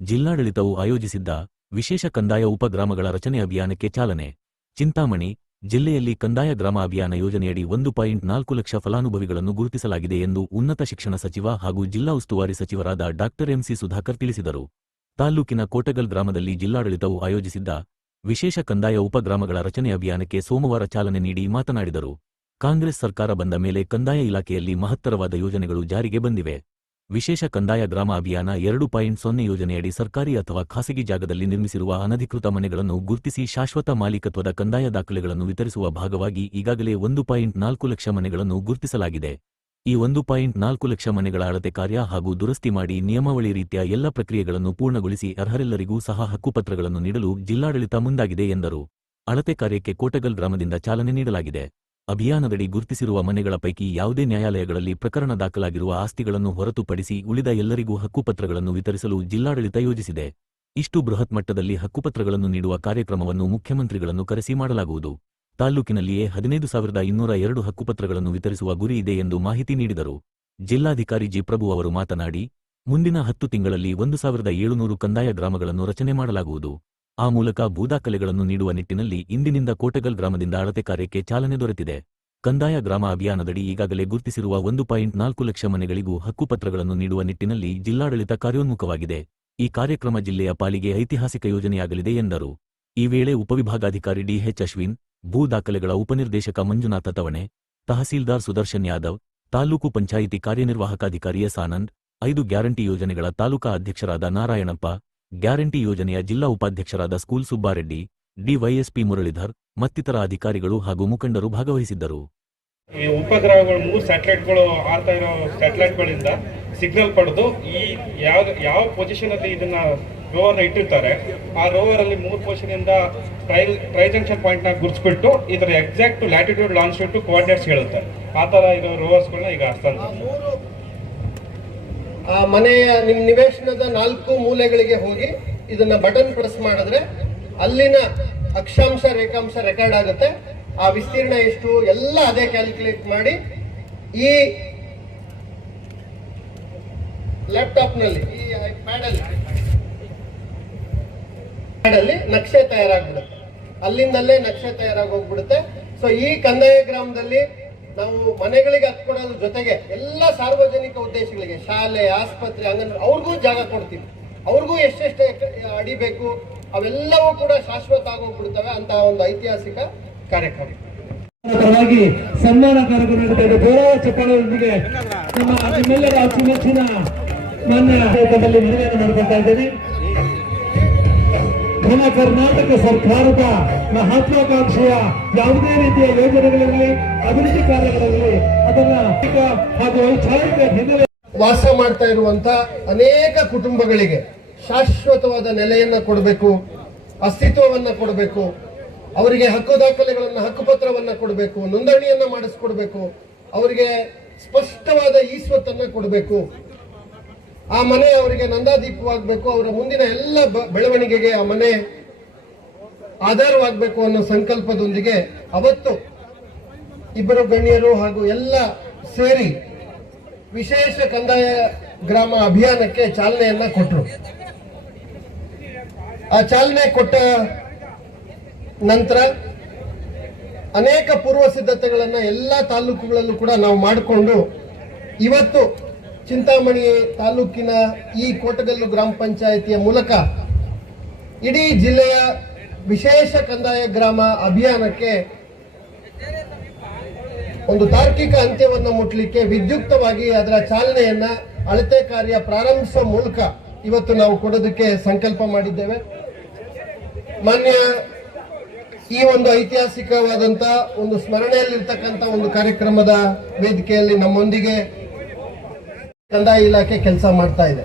ಜಿಲ್ಲಾಡಳಿತವು ಆಯೋಜಿಸಿದ್ದ ವಿಶೇಷ ಕಂದಾಯ ಉಪಗ್ರಾಮಗಳ ರಚನೆ ಅಭಿಯಾನಕ್ಕೆ ಚಾಲನೆ. ಚಿಂತಾಮಣಿ ಜಿಲ್ಲೆಯಲ್ಲಿ ಕಂದಾಯ ಗ್ರಾಮ ಅಭಿಯಾನ ಯೋಜನೆಯಡಿ 1.4 ಲಕ್ಷ ಫಲಾನುಭವಿಗಳನ್ನು ಗುರುತಿಸಲಾಗಿದೆ ಎಂದು ಉನ್ನತ ಶಿಕ್ಷಣ ಸಚಿವ ಹಾಗೂ ಜಿಲ್ಲಾ ಉಸ್ತುವಾರಿ ಸಚಿವರಾದ ಡಾ ಎಂ.ಸಿ. ಸುಧಾಕರ್ ತಿಳಿಸಿದರು. ತಾಲ್ಲೂಕಿನ ಕೋಟಗಲ್ ಗ್ರಾಮದಲ್ಲಿ ಜಿಲ್ಲಾಡಳಿತವು ಆಯೋಜಿಸಿದ್ದ ವಿಶೇಷ ಕಂದಾಯ ಉಪಗ್ರಾಮಗಳ ರಚನೆ ಅಭಿಯಾನಕ್ಕೆ ಸೋಮವಾರ ಚಾಲನೆ ನೀಡಿ ಮಾತನಾಡಿದರು. ಕಾಂಗ್ರೆಸ್ ಸರ್ಕಾರ ಬಂದ ಮೇಲೆ ಕಂದಾಯ ಇಲಾಖೆಯಲ್ಲಿ ಮಹತ್ತರವಾದ ಯೋಜನೆಗಳು ಜಾರಿಗೆ ಬಂದಿವೆ. ವಿಶೇಷ ಕಂದಾಯ ಗ್ರಾಮ ಅಭಿಯಾನ 2.0 ಯೋಜನೆಯಡಿ ಸರ್ಕಾರಿ ಅಥವಾ ಖಾಸಗಿ ಜಾಗದಲ್ಲಿ ನಿರ್ಮಿಸಿರುವ ಅನಧಿಕೃತ ಮನೆಗಳನ್ನು ಗುರ್ತಿಸಿ ಶಾಶ್ವತ ಮಾಲೀಕತ್ವದ ಕಂದಾಯ ದಾಖಲೆಗಳನ್ನು ವಿತರಿಸುವ ಭಾಗವಾಗಿ ಈಗಾಗಲೇ 1.4 ಲಕ್ಷ ಮನೆಗಳನ್ನು ಗುರ್ತಿಸಲಾಗಿದೆ. ಈ 1.4 ಲಕ್ಷ ಮನೆಗಳ ಅಳತೆ ಕಾರ್ಯ ಹಾಗೂ ದುರಸ್ತಿ ಮಾಡಿ ನಿಯಮಾವಳಿ ರೀತಿಯ ಎಲ್ಲ ಪ್ರಕ್ರಿಯೆಗಳನ್ನು ಪೂರ್ಣಗೊಳಿಸಿ ಅರ್ಹರೆಲ್ಲರಿಗೂ ಸಹ ಹಕ್ಕುಪತ್ರಗಳನ್ನು ನೀಡಲು ಜಿಲ್ಲಾಡಳಿತ ಮುಂದಾಗಿದೆ ಎಂದರು. ಅಳತೆ ಕಾರ್ಯಕ್ಕೆ ಕೋಟಗಲ್ ಗ್ರಾಮದಿಂದ ಚಾಲನೆ ನೀಡಲಾಗಿದೆ. ಅಭಿಯಾನದಡಿ ಗುರುತಿಸಿರುವ ಮನೆಗಳ ಪೈಕಿ ಯಾವುದೇ ನ್ಯಾಯಾಲಯಗಳಲ್ಲಿ ಪ್ರಕರಣ ದಾಖಲಾಗಿರುವ ಆಸ್ತಿಗಳನ್ನು ಹೊರತುಪಡಿಸಿ ಉಳಿದ ಎಲ್ಲರಿಗೂ ಹಕ್ಕುಪತ್ರಗಳನ್ನು ವಿತರಿಸಲು ಜಿಲ್ಲಾಡಳಿತ ಯೋಜಿಸಿದೆ. ಇಷ್ಟು ಬೃಹತ್ ಮಟ್ಟದಲ್ಲಿ ಹಕ್ಕುಪತ್ರಗಳನ್ನು ನೀಡುವ ಕಾರ್ಯಕ್ರಮವನ್ನು ಮುಖ್ಯಮಂತ್ರಿಗಳನ್ನು ಕರೆಸಿ ಮಾಡಲಾಗುವುದು. ತಾಲ್ಲೂಕಿನಲ್ಲಿಯೇ 15,202 ಹಕ್ಕುಪತ್ರಗಳನ್ನು ವಿತರಿಸುವ ಗುರಿ ಇದೆ ಎಂದು ಮಾಹಿತಿ ನೀಡಿದರು. ಜಿಲ್ಲಾಧಿಕಾರಿ ಜಿ. ಪ್ರಭು ಅವರು ಮಾತನಾಡಿ, ಮುಂದಿನ 10 ತಿಂಗಳಲ್ಲಿ 1,700 ಕಂದಾಯ ಗ್ರಾಮಗಳನ್ನು ರಚನೆ ಮಾಡಲಾಗುವುದು. ಆ ಮೂಲಕ ಭೂದಾಖಲೆಗಳನ್ನು ನೀಡುವ ನಿಟ್ಟಿನಲ್ಲಿ ಇಂದಿನಿಂದ ಕೋಟಗಲ್ ಗ್ರಾಮದಿಂದ ಅಳತೆ ಕಾರ್ಯಕ್ಕೆ ಚಾಲನೆ ದೊರೆತಿದೆ. ಕಂದಾಯ ಗ್ರಾಮ ಅಭಿಯಾನದಡಿ ಈಗಾಗಲೇ ಗುರುತಿಸಿರುವ 1.4 ಲಕ್ಷ ಮನೆಗಳಿಗೂ ಹಕ್ಕುಪತ್ರಗಳನ್ನು ನೀಡುವ ನಿಟ್ಟಿನಲ್ಲಿ ಜಿಲ್ಲಾಡಳಿತ ಕಾರ್ಯೋನ್ಮುಖವಾಗಿದೆ. ಈ ಕಾರ್ಯಕ್ರಮ ಜಿಲ್ಲೆಯ ಪಾಲಿಗೆ ಐತಿಹಾಸಿಕ ಯೋಜನೆಯಾಗಲಿದೆ ಎಂದರು. ಈ ವೇಳೆ ಉಪವಿಭಾಗಾಧಿಕಾರಿ ಡಿ.ಎಚ್. ಅಶ್ವಿನ್, ಭೂ ದಾಖಲೆಗಳ ಉಪನಿರ್ದೇಶಕ ಮಂಜುನಾಥ ತವಣೆ, ತಹಸೀಲ್ದಾರ್ ಸುದರ್ಶನ್ ಯಾದವ್, ತಾಲೂಕು ಪಂಚಾಯಿತಿ ಕಾರ್ಯನಿರ್ವಾಹಕಾಧಿಕಾರಿ ಎಸ್. ಆನಂದ್, 5 ಗ್ಯಾರಂಟಿ ಯೋಜನೆಗಳ ತಾಲೂಕಾ ಅಧ್ಯಕ್ಷರಾದ ನಾರಾಯಣಪ್ಪ, ಗ್ಯಾರಂಟಿ ಯೋಜನೆಯ ಜಿಲ್ಲಾ ಉಪಾಧ್ಯಕ್ಷರಾದ ಸ್ಕೂಲ್ ಸುಬ್ಬಾರೆಡ್ಡಿ, ಡಿವೈಎಸ್ಪಿ ಮುರಳೀಧರ್ ಮತ್ತಿತರ ಅಧಿಕಾರಿಗಳು ಹಾಗೂ ಮುಖಂಡರು ಭಾಗವಹಿಸಿದ್ದರು. ಈ ಉಪಗ್ರಹಗಳು 3 ಸ್ಯಾಟಲೈಟ್ಗಳು ಆಡ್ತಾ ಇರೋ ಸ್ಯಾಟಲೈಟ್ಗಳಿಂದ ಸಿಗ್ನಲ್ ಪಡೆದು ಈ ಯಾವ ಪೊಸಿಷನ್ ಅಲ್ಲಿ ಇದನ್ನ ರೋವರ್ನ ಇಟ್ಟಿರ್ತಾರೆ ಆ ರೋವರ್ ಅಲ್ಲಿ 3 ಪೊಸಿಷನ್ ಇಂದ ಟ್ರೈ ಜಂಕ್ಷನ್ ಪಾಯಿಂಟ್ ನ ಗುರುತಿಸ್ಬಿಟ್ಟು ಇದರ ಎಕ್ಸಾಕ್ಟ್ ಲ್ಯಾಟಿಟ್ಯೂಡ್ ಲಾಂಜಿಟ್ಯೂಡ್ ಕೋಆರ್ಡಿನೇಟ್ಸ್ ಹೇಳುತ್ತೆ. ಆ ತರ ಇರೋ ರೋವರ್ಸ್ಗಳನ್ನ ಈಗ ಹಸ್ತಾಂತರ ಆ ಮನೆಯ ನಿಮ್ಮ ನಿವೇಶನದ 4 ಮೂಲೆಗಳಿಗೆ ಹೋಗಿ ಇದನ್ನ ಬಟನ್ ಪ್ರೆಸ್ ಮಾಡಿದ್ರೆ ಅಲ್ಲಿನ ಅಕ್ಷಾಂಶ ರೇಖಾಂಶ ರೆಕಾರ್ಡ್ ಆಗುತ್ತೆ. ಆ ವಿಸ್ತೀರ್ಣ ಎಷ್ಟು ಎಲ್ಲ ಅದೇ ಕ್ಯಾಲ್ಕುಲೇಟ್ ಮಾಡಿ ಈ ಲ್ಯಾಪ್ಟಾಪ್ ನಲ್ಲಿ ಈ ಪ್ಯಾಡ್ ಅಲ್ಲಿ ನಕ್ಷೆ ತಯಾರಾಗ್ಬಿಡುತ್ತೆ. ಅಲ್ಲಿಂದಲ್ಲೇ ನಕ್ಷೆ ತಯಾರಾಗಿ ಹೋಗ್ಬಿಡುತ್ತೆ. ಸೊ ಈ ಕಂದಾಯ ಗ್ರಾಮದಲ್ಲಿ ನಾವು ಮನೆಗಳಿಗೆ ಹತ್ಕೊಡೋದ್ರ ಜೊತೆಗೆ ಎಲ್ಲ ಸಾರ್ವಜನಿಕ ಉದ್ದೇಶಗಳಿಗೆ ಶಾಲೆ, ಆಸ್ಪತ್ರೆ, ಅಂಗನವಾಡಿ ಅವ್ರಿಗೂ ಜಾಗ ಕೊಡ್ತೀವಿ. ಅವ್ರಿಗೂ ಎಷ್ಟೆಷ್ಟು ಅಡಿ ಬೇಕು ಅವೆಲ್ಲವೂ ಕೂಡ ಶಾಶ್ವತ ಆಗೋಗ್ಬಿಡ್ತವೆ ಅಂತ ಒಂದು ಐತಿಹಾಸಿಕ ಕಾರ್ಯಕ್ರಮ. ಸನ್ಮಾನ ಕಾರ್ಯಕ್ರಮ ಗೌರವ ಚಪ್ಪಾಳೊಂದಿಗೆ ನಿಮ್ಮೆಲ್ಲರ ಅಚ್ಚುಮೆಚ್ಚಿನ ಮಾನ್ಯ ಮನವಿಯನ್ನು ಮಾಡ್ಕೊಳ್ತಾ ಇದ್ದೇನೆ. ನಮ್ಮ ಕರ್ನಾಟಕ ಸರ್ಕಾರದ ಮಹತ್ವಾಕಾಂಕ್ಷೆಯ ಯಾವುದೇ ರೀತಿಯ ಯೋಜನೆಗಳಿರಲಿ, ಅಭಿವೃದ್ಧಿ ಕಾರ್ಯಗಳಿರಲಿ ಅದನ್ನ ಹಾಗೂ ವೈಚಾರಿಕ ಹಿನ್ನೆಲೆ ವಾಸ ಮಾಡ್ತಾ ಇರುವಂತ ಅನೇಕ ಕುಟುಂಬಗಳಿಗೆ ಶಾಶ್ವತವಾದ ನೆಲೆಯನ್ನ ಕೊಡಬೇಕು, ಅಸ್ತಿತ್ವವನ್ನ ಕೊಡಬೇಕು, ಅವರಿಗೆ ಹಕ್ಕು ದಾಖಲೆಗಳನ್ನ ಹಕ್ಕುಪತ್ರವನ್ನ ಕೊಡಬೇಕು, ನೋಂದಣಿಯನ್ನ ಮಾಡಿಸ್ಕೊಡ್ಬೇಕು, ಅವರಿಗೆ ಸ್ಪಷ್ಟವಾದ ಈಸ್ವತ್ತನ್ನ ಕೊಡಬೇಕು. ಆ ಮನೆ ಅವರಿಗೆ ನಂದಾದೀಪವಾಗಬೇಕು, ಅವರ ಮುಂದಿನ ಎಲ್ಲ ಬೆಳವಣಿಗೆಗೆ ಆ ಮನೆ ಆಧಾರವಾಗಬೇಕು ಅನ್ನೋ ಸಂಕಲ್ಪದೊಂದಿಗೆ ಅವತ್ತು ಇಬ್ಬರು ಗಣ್ಯರು ಹಾಗೂ ಎಲ್ಲ ಸೇರಿ ವಿಶೇಷ ಕಂದಾಯ ಗ್ರಾಮ ಅಭಿಯಾನಕ್ಕೆ ಚಾಲನೆಯನ್ನ ಕೊಟ್ಟರು. ಆ ಚಾಲನೆ ಕೊಟ್ಟ ನಂತರ ಅನೇಕ ಪೂರ್ವ ಸಿದ್ಧತೆಗಳನ್ನ ಎಲ್ಲ ತಾಲೂಕುಗಳಲ್ಲೂ ಕೂಡ ನಾವು ಮಾಡಿಕೊಂಡು ಇವತ್ತು ಚಿಂತಾಮಣಿ ತಾಲೂಕಿನ ಈ ಕೋಟಗಲ್ಲು ಗ್ರಾಮ ಪಂಚಾಯಿತಿಯ ಮೂಲಕ ಇಡೀ ಜಿಲ್ಲೆಯ ವಿಶೇಷ ಕಂದಾಯ ಗ್ರಾಮ ಅಭಿಯಾನಕ್ಕೆ ಒಂದು ತಾರ್ಕಿಕ ಅಂತ್ಯವನ್ನು ಮುಟ್ಟಲಿಕ್ಕೆ ವಿದ್ಯುಕ್ತವಾಗಿ ಅದರ ಚಾಲನೆಯನ್ನ ಅಳತೆ ಕಾರ್ಯ ಪ್ರಾರಂಭಿಸುವ ಮೂಲಕ ಇವತ್ತು ನಾವು ಕೊಡೋದಕ್ಕೆ ಸಂಕಲ್ಪ ಮಾಡಿದ್ದೇವೆ. ಮಾನ್ಯ ಈ ಒಂದು ಐತಿಹಾಸಿಕವಾದಂತ ಒಂದು ಸ್ಮರಣೆಯಲ್ಲಿರ್ತಕ್ಕಂಥ ಒಂದು ಕಾರ್ಯಕ್ರಮದ ವೇದಿಕೆಯಲ್ಲಿ ನಮ್ಮೊಂದಿಗೆ ಕಂದಾಯ ಇಲಾಖೆ ಕೆಲಸ ಮಾಡ್ತಾ ಇದೆ.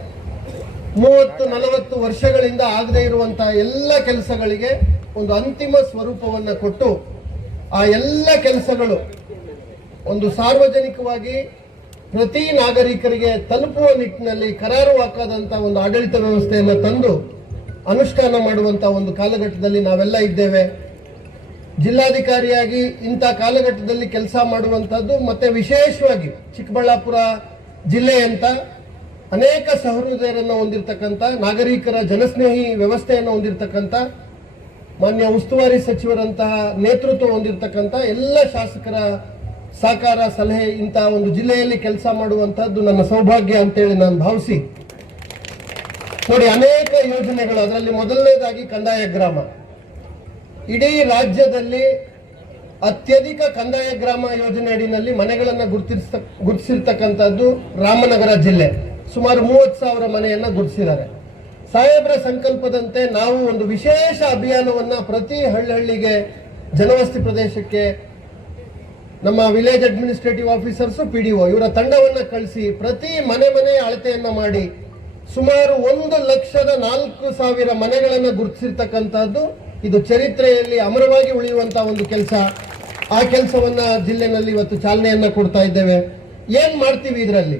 30-40 ವರ್ಷಗಳಿಂದ ಆಗದೇ ಇರುವಂತಹ ಎಲ್ಲ ಕೆಲಸಗಳಿಗೆ ಒಂದು ಅಂತಿಮ ಸ್ವರೂಪವನ್ನು ಕೊಟ್ಟು ಆ ಎಲ್ಲ ಕೆಲಸಗಳು ಒಂದು ಸಾರ್ವಜನಿಕವಾಗಿ ಪ್ರತಿ ನಾಗರಿಕರಿಗೆ ತಲುಪುವ ನಿಟ್ಟಿನಲ್ಲಿ ಕರಾರುವಾಕಾದಂತಹ ಒಂದು ಆಡಳಿತ ವ್ಯವಸ್ಥೆಯನ್ನು ತಂದು ಅನುಷ್ಠಾನ ಮಾಡುವಂತಹ ಒಂದು ಕಾಲಘಟ್ಟದಲ್ಲಿ ನಾವೆಲ್ಲ ಇದ್ದೇವೆ. ಜಿಲ್ಲಾಧಿಕಾರಿಯಾಗಿ ಇಂಥ ಕಾಲಘಟ್ಟದಲ್ಲಿ ಕೆಲಸ ಮಾಡುವಂತದ್ದು ಮತ್ತೆ ವಿಶೇಷವಾಗಿ ಚಿಕ್ಕಬಳ್ಳಾಪುರ ಜಿಲ್ಲೆ ಅಂತ ಅನೇಕ ಸಹೃದಯರನ್ನು ಹೊಂದಿರತಕ್ಕಂಥ, ನಾಗರಿಕರ ಜನಸ್ನೇಹಿ ವ್ಯವಸ್ಥೆಯನ್ನು ಹೊಂದಿರತಕ್ಕಂಥ, ಮಾನ್ಯ ಉಸ್ತುವಾರಿ ಸಚಿವರಂತಹ ನೇತೃತ್ವ ಹೊಂದಿರತಕ್ಕಂಥ ಎಲ್ಲ ಶಾಸಕರ ಸಹಕಾರ, ಸಲಹೆ ಇಂತಹ ಒಂದು ಜಿಲ್ಲೆಯಲ್ಲಿ ಕೆಲಸ ಮಾಡುವಂತಹದ್ದು ನನ್ನ ಸೌಭಾಗ್ಯ ಅಂತೇಳಿ ನಾನು ಭಾವಿಸಿ, ನೋಡಿ ಅನೇಕ ಯೋಜನೆಗಳು, ಅದರಲ್ಲಿ ಮೊದಲನೇದಾಗಿ ಕಂದಾಯ ಗ್ರಾಮ. ಇಡೀ ರಾಜ್ಯದಲ್ಲಿ ಅತ್ಯಧಿಕ ಕಂದಾಯ ಗ್ರಾಮ ಯೋಜನೆ ಅಡಿನಲ್ಲಿ ಮನೆಗಳನ್ನು ಗುರುತಿಸಿರ್ತಕ್ಕಂಥದ್ದು ರಾಮನಗರ ಜಿಲ್ಲೆ. ಸುಮಾರು 30,000 ಮನೆಯನ್ನ ಗುರುತಿಸಿದ್ದಾರೆ. ಸಾಹೇಬ್ರ ಸಂಕಲ್ಪದಂತೆ ನಾವು ಒಂದು ವಿಶೇಷ ಅಭಿಯಾನವನ್ನ ಪ್ರತಿ ಹಳ್ಳಿಗೆ, ಜನವಸತಿ ಪ್ರದೇಶಕ್ಕೆ ನಮ್ಮ ವಿಲೇಜ್ ಅಡ್ಮಿನಿಸ್ಟ್ರೇಟಿವ್ ಆಫೀಸರ್ಸ್, PDO ಇವರ ತಂಡವನ್ನ ಕಳಿಸಿ ಪ್ರತಿ ಮನೆ ಅಳತೆಯನ್ನ ಮಾಡಿ ಸುಮಾರು 1,04,000 ಮನೆಗಳನ್ನು ಗುರುತಿಸಿರ್ತಕ್ಕಂಥದ್ದು. ಇದು ಚರಿತ್ರೆಯಲ್ಲಿ ಅಮರವಾಗಿ ಉಳಿಯುವಂತಹ ಒಂದು ಕೆಲಸ. ಆ ಕೆಲಸವನ್ನ ಜಿಲ್ಲೆನಲ್ಲಿ ಇವತ್ತು ಚಾಲನೆಯನ್ನ ಕೊಡ್ತಾ ಇದ್ದೇವೆ. ಏನ್ ಮಾಡ್ತೀವಿ ಇದರಲ್ಲಿ?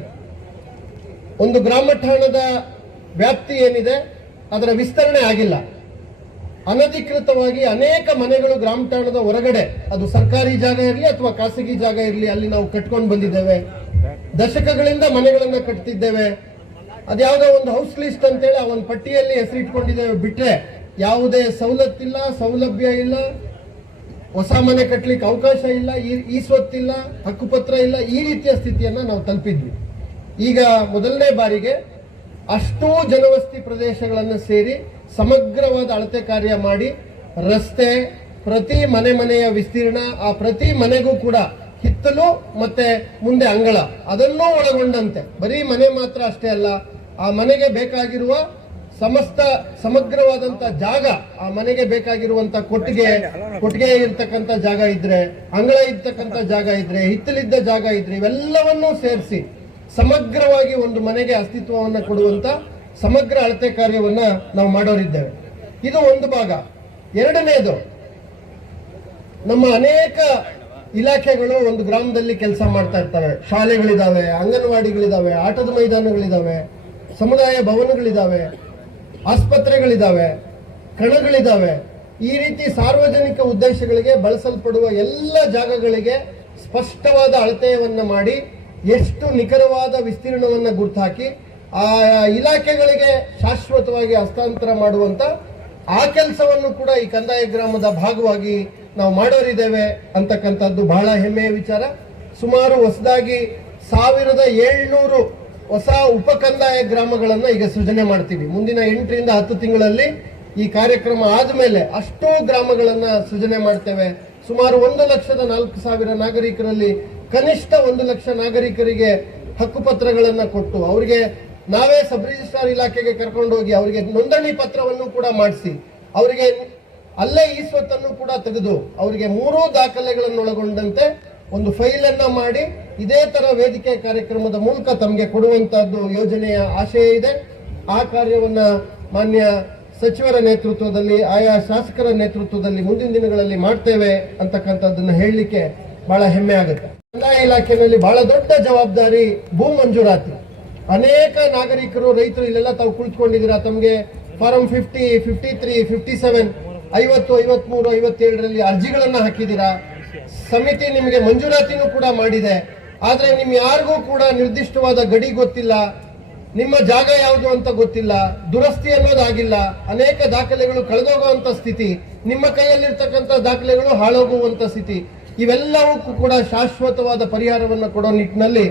ಒಂದು ಗ್ರಾಮ ಠಾಣದ ವ್ಯಾಪ್ತಿ ಏನಿದೆ ಅದರ ವಿಸ್ತರಣೆ ಆಗಿಲ್ಲ. ಅನಧಿಕೃತವಾಗಿ ಅನೇಕ ಮನೆಗಳು ಗ್ರಾಮ ಠಾಣದ ಹೊರಗಡೆ, ಅದು ಸರ್ಕಾರಿ ಜಾಗ ಇರಲಿ ಅಥವಾ ಖಾಸಗಿ ಜಾಗ ಇರಲಿ, ಅಲ್ಲಿ ನಾವು ಕಟ್ಕೊಂಡು ಬಂದಿದ್ದೇವೆ. ದಶಕಗಳಿಂದ ಮನೆಗಳನ್ನ ಕಟ್ತಿದ್ದೇವೆ. ಅದ್ಯಾವುದೋ ಒಂದು ಹೌಸ್ ಲಿಸ್ಟ್ ಅಂತೇಳಿ ಆ ಒಂದು ಪಟ್ಟಿಯಲ್ಲಿ ಹೆಸರಿಟ್ಕೊಂಡಿದ್ದೇವೆ. ಬಿಟ್ರೆ ಯಾವುದೇ ಸವಲತ್ತಿಲ್ಲ, ಸೌಲಭ್ಯ ಇಲ್ಲ, ಹೊಸ ಮನೆ ಕಟ್ಟಲಿಕ್ಕೆ ಅವಕಾಶ ಇಲ್ಲ, ಈ ಸ್ವತ್ತಿಲ್ಲ, ಹಕ್ಕುಪತ್ರ ಇಲ್ಲ. ಈ ರೀತಿಯ ಸ್ಥಿತಿಯನ್ನ ನಾವು ತಲುಪಿದ್ವಿ. ಈಗ ಮೊದಲನೇ ಬಾರಿಗೆ ಅಷ್ಟೂ ಜನವಸತಿ ಪ್ರದೇಶಗಳನ್ನು ಸೇರಿ ಸಮಗ್ರವಾದ ಅಳತೆ ಕಾರ್ಯ ಮಾಡಿ, ರಸ್ತೆ, ಪ್ರತಿ ಮನೆಯ ವಿಸ್ತೀರ್ಣ, ಆ ಪ್ರತಿ ಮನೆಗೂ ಕೂಡ ಹಿತ್ತಲು ಮತ್ತೆ ಮುಂದೆ ಅಂಗಳ ಅದನ್ನೂ ಒಳಗೊಂಡಂತೆ, ಬರೀ ಮನೆ ಮಾತ್ರ ಅಷ್ಟೇ ಅಲ್ಲ, ಆ ಮನೆಗೆ ಬೇಕಾಗಿರುವ ಸಮಗ್ರವಾದಂತ ಜಾಗ, ಆ ಮನೆಗೆ ಬೇಕಾಗಿರುವಂತ ಕೊಟ್ಟಿಗೆ ಇರ್ತಕ್ಕಂಥ ಜಾಗ ಇದ್ರೆ, ಅಂಗಳ ಇರ್ತಕ್ಕಂಥ ಜಾಗ ಇದ್ರೆ, ಹಿತ್ತಲಿದ್ದ ಜಾಗ ಇದ್ರೆ, ಇವೆಲ್ಲವನ್ನೂ ಸೇರಿಸಿ ಸಮಗ್ರವಾಗಿ ಒಂದು ಮನೆಗೆ ಅಸ್ತಿತ್ವವನ್ನ ಕೊಡುವಂತ ಸಮಗ್ರ ಅಳತೆ ಕಾರ್ಯವನ್ನ ನಾವು ಮಾಡೋರಿದ್ದೇವೆ. ಇದು ಒಂದು ಭಾಗ. ಎರಡನೇದು, ನಮ್ಮ ಅನೇಕ ಇಲಾಖೆಗಳು ಒಂದು ಗ್ರಾಮದಲ್ಲಿ ಕೆಲಸ ಮಾಡ್ತಾ ಇರ್ತವೆ. ಶಾಲೆಗಳಿದಾವೆ, ಅಂಗನವಾಡಿಗಳಿದಾವೆ, ಆಟದ ಮೈದಾನಗಳಿದಾವೆ, ಸಮುದಾಯ ಭವನಗಳಿದಾವೆ, ಆಸ್ಪತ್ರೆಗಳಿದಾವೆ, ಕಣಗಳಿದಾವೆ. ಈ ರೀತಿ ಸಾರ್ವಜನಿಕ ಉದ್ದೇಶಗಳಿಗೆ ಬಳಸಲ್ಪಡುವ ಎಲ್ಲ ಜಾಗಗಳಿಗೆ ಸ್ಪಷ್ಟವಾದ ಅಳತೆಯನ್ನ ಮಾಡಿ, ಎಷ್ಟು ನಿಖರವಾದ ವಿಸ್ತೀರ್ಣವನ್ನ ಗುರ್ತು ಹಾಕಿ ಆ ಇಲಾಖೆಗಳಿಗೆ ಶಾಶ್ವತವಾಗಿ ಹಸ್ತಾಂತರ ಮಾಡುವಂತ ಆ ಕೆಲಸವನ್ನು ಕೂಡ ಈ ಕಂದಾಯ ಗ್ರಾಮದ ಭಾಗವಾಗಿ ನಾವು ಮಾಡೋರಿದ್ದೇವೆ ಅಂತಕ್ಕಂಥದ್ದು ಬಹಳ ಹೆಮ್ಮೆಯ ವಿಚಾರ. ಸುಮಾರು ಹೊಸದಾಗಿ 1700 ಹೊಸ ಉಪ ಕಂದಾಯ ಗ್ರಾಮಗಳನ್ನ ಈಗ ಸೃಜನೆ ಮಾಡ್ತೀವಿ. ಮುಂದಿನ 8 ರಿಂದ 10 ತಿಂಗಳಲ್ಲಿ ಈ ಕಾರ್ಯಕ್ರಮ ಆದ್ಮೇಲೆ ಅಷ್ಟೂ ಗ್ರಾಮಗಳನ್ನ ಸೃಜನೆ ಮಾಡ್ತೇವೆ. ಸುಮಾರು 1,04,000 ನಾಗರಿಕರಲ್ಲಿ ಕನಿಷ್ಠ 1 ಲಕ್ಷ ನಾಗರಿಕರಿಗೆ ಹಕ್ಕುಪತ್ರಗಳನ್ನ ಕೊಟ್ಟು, ಅವರಿಗೆ ನಾವೇ ಸಬ್ ರಿಜಿಸ್ಟ್ರಾರ್ ಇಲಾಖೆಗೆ ಕರ್ಕೊಂಡು ಹೋಗಿ ಅವರಿಗೆ ನೋಂದಣಿ ಪತ್ರವನ್ನು ಕೂಡ ಮಾಡಿಸಿ, ಅವರಿಗೆ ಅಲ್ಲೇ ಈ ಸ್ವತ್ತನ್ನು ಕೂಡ ತೆಗೆದು ಅವರಿಗೆ 3 ದಾಖಲೆಗಳನ್ನು ಒಳಗೊಂಡಂತೆ ಒಂದು ಫೈಲ್ ಅನ್ನ ಮಾಡಿ ಇದೇ ತರ ವೇದಿಕೆ ಕಾರ್ಯಕ್ರಮದ ಮೂಲಕ ತಮಗೆ ಕೊಡುವಂತಹದ್ದು ಯೋಜನೆಯ ಆಶಯ ಇದೆ. ಆ ಕಾರ್ಯವನ್ನ ಮಾನ್ಯ ಸಚಿವರ ನೇತೃತ್ವದಲ್ಲಿ, ಆಯಾ ಶಾಸಕರ ನೇತೃತ್ವದಲ್ಲಿ ಮುಂದಿನ ದಿನಗಳಲ್ಲಿ ಮಾಡ್ತೇವೆ ಅಂತಕ್ಕಂಥದ್ದನ್ನು ಹೇಳಲಿಕ್ಕೆ ಬಹಳ ಹೆಮ್ಮೆ ಆಗುತ್ತೆ. ಕಂದಾಯ ಇಲಾಖೆಯಲ್ಲಿ ಬಹಳ ದೊಡ್ಡ ಜವಾಬ್ದಾರಿ ಭೂ ಮಂಜೂರಾತಿ. ಅನೇಕ ನಾಗರಿಕರು, ರೈತರು ಇಲ್ಲೆಲ್ಲ ತಾವು ಕುಳಿತುಕೊಂಡಿದ್ದೀರಾ, ತಮಗೆ ಫಾರಂ 50, 53, 57, 50, 53, 57ರಲ್ಲಿ ಅರ್ಜಿಗಳನ್ನ ಹಾಕಿದ್ದೀರಾ. ಸಮಿತಿ ನಿಮಗೆ ಮಂಜೂರಾತಿನೂ ಕೂಡ ಮಾಡಿದೆ. ಆದ್ರೆ ನಿಮ್ ಯಾರಿಗೂ ಕೂಡ ನಿರ್ದಿಷ್ಟವಾದ ಗಡಿ ಗೊತ್ತಿಲ್ಲ, ನಿಮ್ಮ ಜಾಗ ಯಾವುದು ಅಂತ ಗೊತ್ತಿಲ್ಲ, ದುರಸ್ತಿ ಅನ್ನೋದಾಗಿಲ್ಲ, ಅನೇಕ ದಾಖಲೆಗಳು ಕಳೆದೋಗುವಂತ ಸ್ಥಿತಿ, ನಿಮ್ಮ ಕೈಯಲ್ಲಿರ್ತಕ್ಕಂಥ ದಾಖಲೆಗಳು ಹಾಳಾಗುವಂತ ಸ್ಥಿತಿ. ಇವೆಲ್ಲವಕ್ಕೂ ಕೂಡ ಶಾಶ್ವತವಾದ ಪರಿಹಾರವನ್ನು ಕೊಡೋ ನಿಟ್ಟಿನಲ್ಲಿ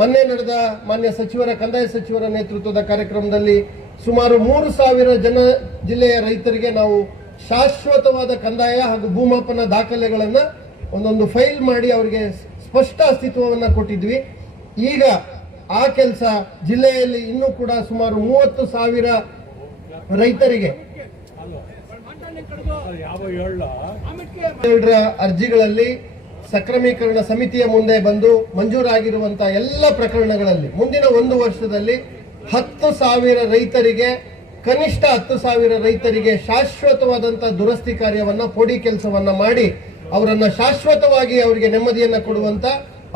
ಮೊನ್ನೆ ನಡೆದ ಮಾನ್ಯ ಕಂದಾಯ ಸಚಿವರ ನೇತೃತ್ವದ ಕಾರ್ಯಕ್ರಮದಲ್ಲಿ ಸುಮಾರು 3,000 ಜಿಲ್ಲೆಯ ರೈತರಿಗೆ ನಾವು ಶಾಶ್ವತವಾದ ಕಂದಾಯ ಹಾಗೂ ಭೂಮಾಪನ ದಾಖಲೆಗಳನ್ನ ಒಂದೊಂದು ಫೈಲ್ ಮಾಡಿ ಅವರಿಗೆ ಸ್ಪಷ್ಟ ಅಸ್ತಿತ್ವವನ್ನ ಕೊಟ್ಟಿದ್ವಿ. ಈಗ ಆ ಕೆಲಸ ಜಿಲ್ಲೆಯಲ್ಲಿ ಇನ್ನೂ ಕೂಡ ಸುಮಾರು 30,000 ರೈತರಿಗೆ ಅರ್ಜಿಗಳಲ್ಲಿ ಸಕ್ರಮೀಕರಣ ಸಮಿತಿಯ ಮುಂದೆ ಬಂದು ಮಂಜೂರಾಗಿರುವಂತಹ ಎಲ್ಲ ಪ್ರಕರಣಗಳಲ್ಲಿ ಮುಂದಿನ 1 ವರ್ಷದಲ್ಲಿ 10,000 ರೈತರಿಗೆ, ಕನಿಷ್ಠ 10,000 ರೈತರಿಗೆ ಶಾಶ್ವತವಾದಂತಹ ದುರಸ್ತಿ ಕಾರ್ಯವನ್ನ, ಪೋಡಿ ಕೆಲಸವನ್ನ ಮಾಡಿ ಅವರನ್ನ ಶಾಶ್ವತವಾಗಿ ಅವರಿಗೆ ನೆಮ್ಮದಿಯನ್ನ ಕೊಡುವಂತ,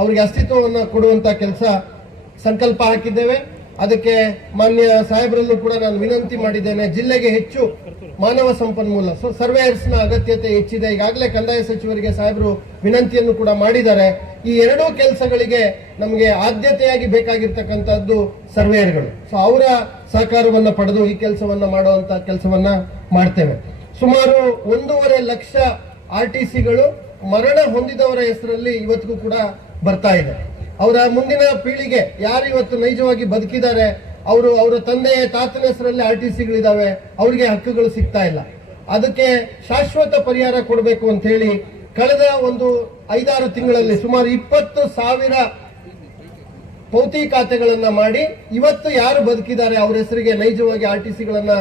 ಅವರಿಗೆ ಅಸ್ತಿತ್ವವನ್ನ ಕೊಡುವಂತ ಕೆಲಸ ಸಂಕಲ್ಪ ಹಾಕಿದ್ದೇವೆ. ಅದಕ್ಕೆ ಮಾನ್ಯ ಸಾಹೇಬರಲ್ಲೂ ಕೂಡ ನಾನು ವಿನಂತಿ ಮಾಡಿದ್ದೇನೆ. ಜಿಲ್ಲೆಗೆ ಹೆಚ್ಚು ಮಾನವ ಸಂಪನ್ಮೂಲ ಸರ್ವೇಯರ್ಸ್ನ ಅಗತ್ಯತೆ ಹೆಚ್ಚಿದೆ. ಈಗಾಗಲೇ ಕಂದಾಯ ಸಚಿವರಿಗೆ ಸಾಹೇಬರು ವಿನಂತಿಯನ್ನು ಕೂಡ ಮಾಡಿದ್ದಾರೆ. ಈ ಎರಡೂ ಕೆಲಸಗಳಿಗೆ ನಮಗೆ ಆದ್ಯತೆಯಾಗಿ ಬೇಕಾಗಿರ್ತಕ್ಕಂಥದ್ದು ಸರ್ವೇಯರ್ಗಳು. ಸೊ ಅವರ ಸಹಕಾರವನ್ನ ಪಡೆದು ಈ ಕೆಲಸವನ್ನ ಮಾಡುವಂತ ಕೆಲಸವನ್ನ ಮಾಡ್ತೇವೆ. ಸುಮಾರು 1.5 ಲಕ್ಷ RTCಗಳು ಮರಣ ಹೊಂದಿದವರ ಹೆಸರಲ್ಲಿ ಇವತ್ತಿಗೂ ಕೂಡ ಬರ್ತಾ ಇದೆ. ಅವರ ಮುಂದಿನ ಪೀಳಿಗೆ ಯಾರು ಇವತ್ತು ನೈಜವಾಗಿ ಬದುಕಿದ್ದಾರೆ, ಅವರ ತಂದೆ ತಾತನ ಹೆಸರಲ್ಲಿ RTCಗಳಿದಾವೆ, ಅವರಿಗೆ ಹಕ್ಕುಗಳು ಸಿಗ್ತಾ ಇಲ್ಲ. ಅದಕ್ಕೆ ಶಾಶ್ವತ ಪರಿಹಾರ ಕೊಡಬೇಕು ಅಂತ ಹೇಳಿ ಕಳೆದ ಒಂದು 5-6 ತಿಂಗಳಲ್ಲಿ ಸುಮಾರು 20,000 ಪೌತಿ ಖಾತೆಗಳನ್ನ ಮಾಡಿ ಇವತ್ತು ಯಾರು ಬದುಕಿದ್ದಾರೆ ಅವರ ಹೆಸರಿಗೆ ನೈಜವಾಗಿ RTCಗಳನ್ನ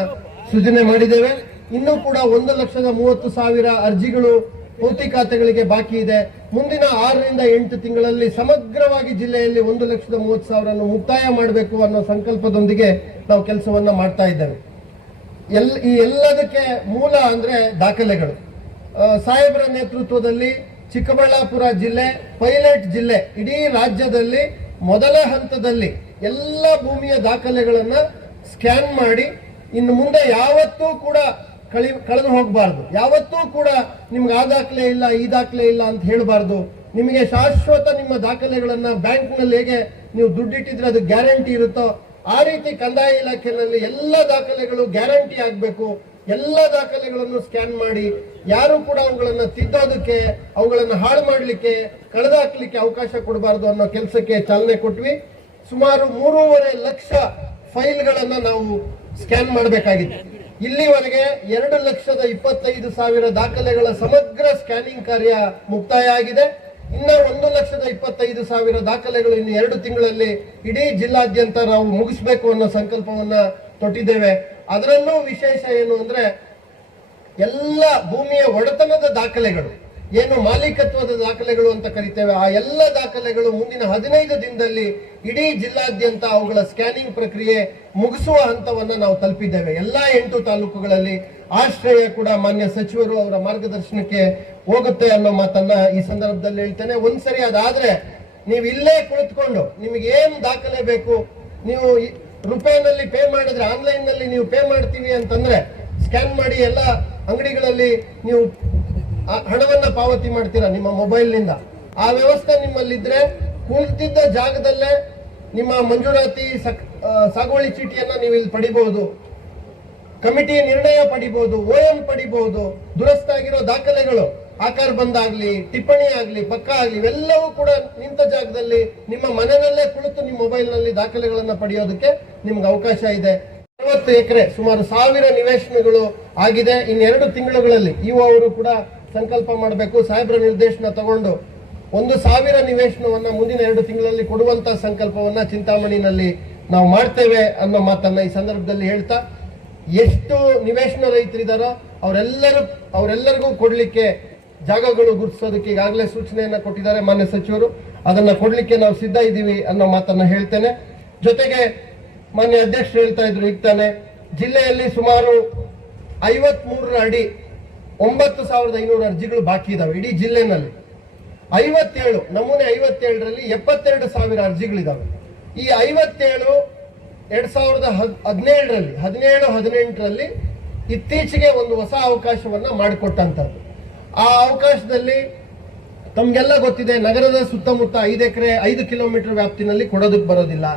ಸೃಜನೆ ಮಾಡಿದ್ದೇವೆ. ಇನ್ನೂ ಕೂಡ 1,30,000 ಅರ್ಜಿಗಳು ಪೌತಿ ಖಾತೆಗಳಿಗೆ ಬಾಕಿ ಇದೆ. ಮುಂದಿನ 6 ರಿಂದ 8 ತಿಂಗಳಲ್ಲಿ ಸಮಗ್ರವಾಗಿ ಜಿಲ್ಲೆಯಲ್ಲಿ 1,30,000 ಮುಕ್ತಾಯ ಮಾಡಬೇಕು ಅನ್ನೋ ಸಂಕಲ್ಪದೊಂದಿಗೆ ನಾವು ಕೆಲಸವನ್ನ ಮಾಡ್ತಾ ಇದ್ದೇವೆ. ಈ ಎಲ್ಲದಕ್ಕೆ ಮೂಲ ಅಂದ್ರೆ ದಾಖಲೆಗಳು. ಸಾಹೇಬರ ನೇತೃತ್ವದಲ್ಲಿ ಚಿಕ್ಕಬಳ್ಳಾಪುರ ಜಿಲ್ಲೆ ಪೈಲಟ್ ಜಿಲ್ಲೆ, ಇಡೀ ರಾಜ್ಯದಲ್ಲಿ ಮೊದಲ ಹಂತದಲ್ಲಿ ಎಲ್ಲ ಭೂಮಿಯ ದಾಖಲೆಗಳನ್ನ ಸ್ಕ್ಯಾನ್ ಮಾಡಿ ಇನ್ನು ಮುಂದೆ ಯಾವತ್ತೂ ಕೂಡ ಕಳೆದು ಹೋಗಬಾರ್ದು. ಯಾವತ್ತೂ ಕೂಡ ನಿಮ್ಗೆ ಆ ದಾಖಲೆ ಇಲ್ಲ ಈ ದಾಖಲೆ ಇಲ್ಲ ಅಂತ ಹೇಳಬಾರ್ದು. ನಿಮಗೆ ಶಾಶ್ವತ ನಿಮ್ಮ ದಾಖಲೆಗಳನ್ನ ಬ್ಯಾಂಕ್ನಲ್ಲಿ ಹೇಗೆ ನೀವು ದುಡ್ಡಿಟ್ಟಿದ್ರೆ ಅದು ಗ್ಯಾರಂಟಿ ಇರುತ್ತೋ ಆ ರೀತಿ ಕಂದಾಯ ಇಲಾಖೆಯಲ್ಲಿ ಎಲ್ಲ ದಾಖಲೆಗಳು ಗ್ಯಾರಂಟಿ ಆಗಬೇಕು. ಎಲ್ಲ ದಾಖಲೆಗಳನ್ನು ಸ್ಕ್ಯಾನ್ ಮಾಡಿ ಯಾರು ಕೂಡ ಅವುಗಳನ್ನ ತಿದ್ದೋದಕ್ಕೆ, ಅವುಗಳನ್ನ ಹಾಳು ಮಾಡಲಿಕ್ಕೆ, ಕಳೆದಾಕ್ಲಿಕ್ಕೆ ಅವಕಾಶ ಕೊಡಬಾರ್ದು ಅನ್ನೋ ಕೆಲಸಕ್ಕೆ ಚಾಲನೆ ಕೊಟ್ವಿ. ಸುಮಾರು 3.5 ಲಕ್ಷ ಫೈಲ್ಗಳನ್ನ ನಾವು ಸ್ಕ್ಯಾನ್ ಮಾಡಬೇಕಾಗಿತ್ತು. ಇಲ್ಲಿವರೆಗೆ 2,25,000 ದಾಖಲೆಗಳ ಸಮಗ್ರ ಸ್ಕ್ಯಾನಿಂಗ್ ಕಾರ್ಯ ಮುಕ್ತಾಯ ಆಗಿದೆ. ಇನ್ನ 1,25,000 ದಾಖಲೆಗಳು ಇನ್ನು 2 ತಿಂಗಳಲ್ಲಿ ಇಡೀ ಜಿಲ್ಲಾದ್ಯಂತ ನಾವು ಮುಗಿಸ್ಬೇಕು ಅನ್ನೋ ಸಂಕಲ್ಪವನ್ನ ತೊಟ್ಟಿದ್ದೇವೆ. ಅದರಲ್ಲೂ ವಿಶೇಷ ಏನು ಅಂದ್ರೆ ಎಲ್ಲ ಭೂಮಿಯ ಒಡೆತನದ ದಾಖಲೆಗಳು, ಏನು ಮಾಲೀಕತ್ವದ ದಾಖಲೆಗಳು ಅಂತ ಕರಿತೇವೆ, ಆ ಎಲ್ಲ ದಾಖಲೆಗಳು ಮುಂದಿನ 15 ದಿನದಲ್ಲಿ ಇಡೀ ಜಿಲ್ಲಾದ್ಯಂತ ಅವುಗಳ ಸ್ಕ್ಯಾನಿಂಗ್ ಪ್ರಕ್ರಿಯೆ ಮುಗಿಸುವ ಹಂತವನ್ನ ನಾವು ತಲುಪಿದ್ದೇವೆ. ಎಲ್ಲ 8 ತಾಲೂಕುಗಳಲ್ಲಿ ಆಶ್ರಯ ಕೂಡ ಮಾನ್ಯ ಸಚಿವರು ಅವರ ಮಾರ್ಗದರ್ಶನಕ್ಕೆ ಹೋಗುತ್ತೆ ಅನ್ನೋ ಮಾತನ್ನ ಈ ಸಂದರ್ಭದಲ್ಲಿ ಹೇಳ್ತೇನೆ. ಒಂದ್ಸರಿ ಅದಾದ್ರೆ ನೀವು ಇಲ್ಲೇ ಕುಳಿತುಕೊಂಡು ನಿಮಗೆ ಏನ್ ದಾಖಲೆ ಬೇಕು, ನೀವು ರೂಪಾಯಿನಲ್ಲಿ ಪೇ ಮಾಡಿದ್ರೆ, ಆನ್ಲೈನ್ ನಲ್ಲಿ ನೀವು ಪೇ ಮಾಡ್ತೀವಿ ಅಂತಂದ್ರೆ ಸ್ಕ್ಯಾನ್ ಮಾಡಿ ಎಲ್ಲ ಅಂಗಡಿಗಳಲ್ಲಿ ನೀವು ಹಣವನ್ನ ಪಾವತಿ ಮಾಡ್ತೀರಾ ನಿಮ್ಮ ಮೊಬೈಲ್ ನಿಂದ. ಆ ವ್ಯವಸ್ಥೆ ನಿಮ್ಮಲ್ಲಿದ್ರೆ ಕುಳಿತಿದ್ದ ಜಾಗದಲ್ಲೇ ನಿಮ್ಮ ಮಂಜೂರಾತಿ ಸಾಗುವಳಿ ಚೀಟಿಯನ್ನ ನೀವು ಇಲ್ಲಿ ಪಡಿಬಹುದು, ಕಮಿಟಿ ನಿರ್ಣಯ ಪಡಿಬಹುದು, OM ಪಡಿಬಹುದು, ದುರಸ್ತ ಆಗಿರೋ ದಾಖಲೆಗಳು ಆಕಾರ ಬಂದಾಗ್ಲಿ, ಟಿಪ್ಪಣಿ ಆಗ್ಲಿ, ಪಕ್ಕ ಆಗ್ಲಿ, ಇವೆಲ್ಲವೂ ಕೂಡ ನಿಂತ ಜಾಗದಲ್ಲಿ ನಿಮ್ಮ ಮನೆಯಲ್ಲೇ ಕುಳಿತು ನಿಮ್ಮ ಮೊಬೈಲ್ ನಲ್ಲಿ ದಾಖಲೆಗಳನ್ನ ಪಡೆಯೋದಕ್ಕೆ ನಿಮ್ಗೆ ಅವಕಾಶ ಇದೆ. 60 ಎಕರೆ ಸುಮಾರು 1000 ನಿವೇಶನಗಳು ಆಗಿದೆ. ಇನ್ನು 2 ತಿಂಗಳುಗಳಲ್ಲಿ ಅವರು ಕೂಡ ಸಂಕಲ್ಪ ಮಾಡಬೇಕು. ಸಾಹೇಬ್ರ ನಿರ್ದೇಶನ ತಗೊಂಡು 1,000 ನಿವೇಶನವನ್ನ ಮುಂದಿನ 2 ತಿಂಗಳಲ್ಲಿ ಕೊಡುವಂತ ಸಂಕಲ್ಪವನ್ನ ಚಿಂತಾಮಣಿನಲ್ಲಿ ನಾವು ಮಾಡ್ತೇವೆ ಅನ್ನೋ ಮಾತನ್ನ ಈ ಸಂದರ್ಭದಲ್ಲಿ ಹೇಳ್ತಾ, ಎಷ್ಟು ನಿವೇಶನ ರೈತರಿದ್ದಾರೋ ಅವರೆಲ್ಲರಿಗೂ ಕೊಡ್ಲಿಕ್ಕೆ ಜಾಗಗಳು ಗುರುತಿಸೋದಕ್ಕೆ ಈಗಾಗಲೇ ಸೂಚನೆಯನ್ನ ಕೊಟ್ಟಿದ್ದಾರೆ ಮಾನ್ಯ ಸಚಿವರು. ಅದನ್ನ ಕೊಡ್ಲಿಕ್ಕೆ ನಾವು ಸಿದ್ಧ ಇದ್ದೀವಿ ಅನ್ನೋ ಮಾತನ್ನ ಹೇಳ್ತೇನೆ. ಜೊತೆಗೆ ಮಾನ್ಯ ಅಧ್ಯಕ್ಷರು ಹೇಳ್ತಾ ಇದ್ರು ಈಗ ತಾನೆ, ಜಿಲ್ಲೆಯಲ್ಲಿ ಸುಮಾರು 53 ಅಡಿ 9,500 ಅರ್ಜಿಗಳು ಬಾಕಿ ಇದಾವೆ ಇಡೀ ಜಿಲ್ಲೆನಲ್ಲಿ. 57 ನಮೂನೆ 57ರಲ್ಲಿ 72,000 ಅರ್ಜಿಗಳಿದಾವೆ. ಈ 57 2017ರಲ್ಲಿ 17-18ರಲ್ಲಿ ಇತ್ತೀಚೆಗೆ ಒಂದು ಹೊಸ ಅವಕಾಶವನ್ನ ಮಾಡಿಕೊಟ್ಟಂತದ್ದು. ಆ ಅವಕಾಶದಲ್ಲಿ ತಮ್ಗೆಲ್ಲ ಗೊತ್ತಿದೆ, ನಗರದ ಸುತ್ತಮುತ್ತ 5 ಎಕರೆ 5 ಕಿಲೋಮೀಟರ್ ವ್ಯಾಪ್ತಿನಲ್ಲಿ ಕೊಡೋದಕ್ಕೆ ಬರೋದಿಲ್ಲ.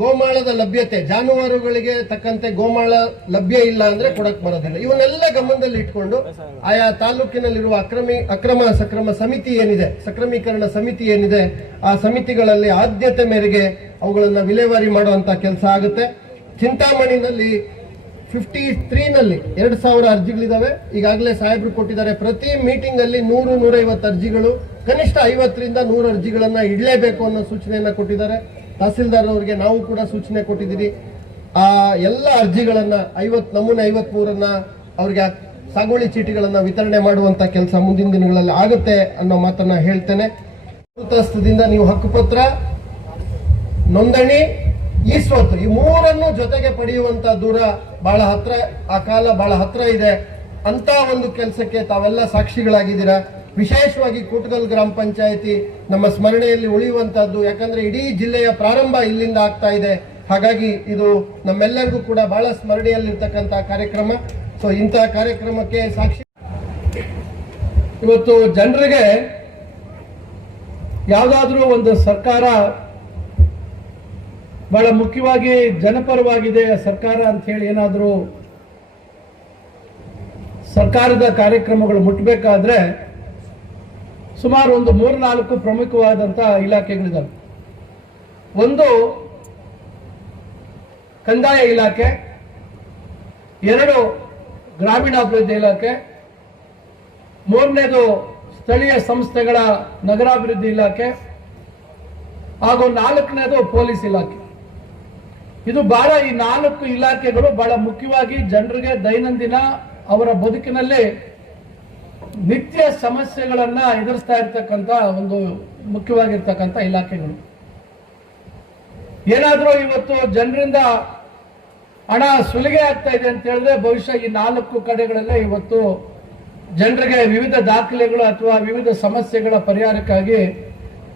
ಗೋಮಾಳದ ಲಭ್ಯತೆ, ಜಾನುವಾರುಗಳಿಗೆ ತಕ್ಕಂತೆ ಗೋಮಾಳ ಲಭ್ಯ ಇಲ್ಲ ಅಂದ್ರೆ ಕೊಡಕ್ ಬರೋದಿಲ್ಲ. ಇವನ್ನೆಲ್ಲ ಗಮನದಲ್ಲಿ ಇಟ್ಕೊಂಡು ಆಯಾ ತಾಲೂಕಿನಲ್ಲಿರುವ ಅಕ್ರಮ ಸಕ್ರಮ ಸಮಿತಿ ಏನಿದೆ, ಸಕ್ರಮೀಕರಣ ಸಮಿತಿ ಏನಿದೆ, ಆ ಸಮಿತಿಗಳಲ್ಲಿ ಆದ್ಯತೆ ಮೇರೆಗೆ ಅವುಗಳನ್ನ ವಿಲೇವಾರಿ ಮಾಡುವಂತ ಕೆಲಸ ಆಗುತ್ತೆ. ಚಿಂತಾಮಣಿನಲ್ಲಿ 53ನಲ್ಲಿ 2,000 ಅರ್ಜಿಗಳಿದಾವೆ. ಈಗಾಗಲೇ ಸಾಹೇಬರು ಕೊಟ್ಟಿದ್ದಾರೆ. ಪ್ರತಿ ಮೀಟಿಂಗ್ ಅಲ್ಲಿ 100-150 ಅರ್ಜಿಗಳು, ಕನಿಷ್ಠ 50ರಿಂದ 100 ಅರ್ಜಿಗಳನ್ನ ಇಡಲೇಬೇಕು ಅನ್ನೋ ಸೂಚನೆಯನ್ನ ಕೊಟ್ಟಿದ್ದಾರೆ. ತಹಸೀಲ್ದಾರ್ ಅವರಿಗೆ ನಾವು ಕೂಡ ಸೂಚನೆ ಕೊಟ್ಟಿದ್ದೀವಿ. ಆ ಎಲ್ಲ ಅರ್ಜಿಗಳನ್ನ ನಮೂನೆ 53ಅನ್ನ ಅವರಿಗೆ ಸಾಗುವಳಿ ಚೀಟಿಗಳನ್ನ ವಿತರಣೆ ಮಾಡುವಂತ ಕೆಲಸ ಮುಂದಿನ ದಿನಗಳಲ್ಲಿ ಆಗುತ್ತೆ ಅನ್ನೋ ಮಾತನ್ನ ಹೇಳ್ತೇನೆ. ಹಸ್ತದಿಂದ ನೀವು ಹಕ್ಕುಪತ್ರ, ನೋಂದಣಿ, ಈ ಸ್ವತ್ತು, ಈ 3ಅನ್ನು ಜೊತೆಗೆ ಪಡೆಯುವಂತ ದೂರ ಬಹಳ ಹತ್ರ, ಆ ಕಾಲ ಬಹಳ ಹತ್ರ ಇದೆ. ಅಂತ ಒಂದು ಕೆಲಸಕ್ಕೆ ತಾವೆಲ್ಲ ಸಾಕ್ಷಿಗಳಾಗಿದ್ದೀರಾ. ವಿಶೇಷವಾಗಿ ಕೂಟಗಲ್ ಗ್ರಾಮ ಪಂಚಾಯಿತಿ ನಮ್ಮ ಸ್ಮರಣೆಯಲ್ಲಿ ಉಳಿಯುವಂತಹದ್ದು. ಯಾಕಂದ್ರೆ ಇಡೀ ಜಿಲ್ಲೆಯ ಪ್ರಾರಂಭ ಇಲ್ಲಿಂದ ಆಗ್ತಾ ಇದೆ. ಹಾಗಾಗಿ ಇದು ನಮ್ಮೆಲ್ಲರಿಗೂ ಕೂಡ ಬಹಳ ಸ್ಮರಣೆಯಲ್ಲಿರ್ತಕ್ಕಂಥ ಕಾರ್ಯಕ್ರಮ. ಸೊ ಇಂತಹ ಕಾರ್ಯಕ್ರಮಕ್ಕೆ ಸಾಕ್ಷಿ ಇವತ್ತು ಜನರಿಗೆ ಯಾವುದಾದ್ರೂ ಒಂದು ಸರ್ಕಾರ ಬಹಳ ಮುಖ್ಯವಾಗಿ ಜನಪರವಾಗಿದೆ ಸರ್ಕಾರ ಅಂತ ಹೇಳಿ ಏನಾದರೂ ಸರ್ಕಾರದ ಕಾರ್ಯಕ್ರಮಗಳು ಮುಟ್ಟಬೇಕಾದ್ರೆ ಸುಮಾರು ಒಂದು 3-4 ಪ್ರಮುಖವಾದಂಥ ಇಲಾಖೆಗಳಿದ್ದಾವೆ. ಒಂದು ಕಂದಾಯ ಇಲಾಖೆ, 2 ಗ್ರಾಮೀಣಾಭಿವೃದ್ಧಿ ಇಲಾಖೆ, 3ನೇದು ಸ್ಥಳೀಯ ಸಂಸ್ಥೆಗಳ ನಗರಾಭಿವೃದ್ಧಿ ಇಲಾಖೆ ಹಾಗೂ 4ನೇದು ಪೊಲೀಸ್ ಇಲಾಖೆ. ಇದು ಬಹಳ ಈ 4 ಇಲಾಖೆಗಳು ಬಹಳ ಮುಖ್ಯವಾಗಿ ಜನರಿಗೆ ದೈನಂದಿನ ಅವರ ಬದುಕಿನಲ್ಲಿ ನಿತ್ಯ ಸಮಸ್ಯೆಗಳನ್ನ ಎದುರಿಸ್ತಾ ಇರ್ತಕ್ಕಂಥ ಒಂದು ಮುಖ್ಯವಾಗಿರ್ತಕ್ಕಂಥ ಇಲಾಖೆಗಳು. ಏನಾದರೂ ಇವತ್ತು ಜನರಿಂದ ಹಣ ಸುಲಿಗೆ ಆಗ್ತಾ ಇದೆ ಅಂತ ಹೇಳಿದ್ರೆ ಬಹುಶಃ ಈ 4 ಕಡೆಗಳಲ್ಲೇ ಇವತ್ತು ಜನರಿಗೆ ವಿವಿಧ ದಾಖಲೆಗಳು ಅಥವಾ ವಿವಿಧ ಸಮಸ್ಯೆಗಳ ಪರಿಹಾರಕ್ಕಾಗಿ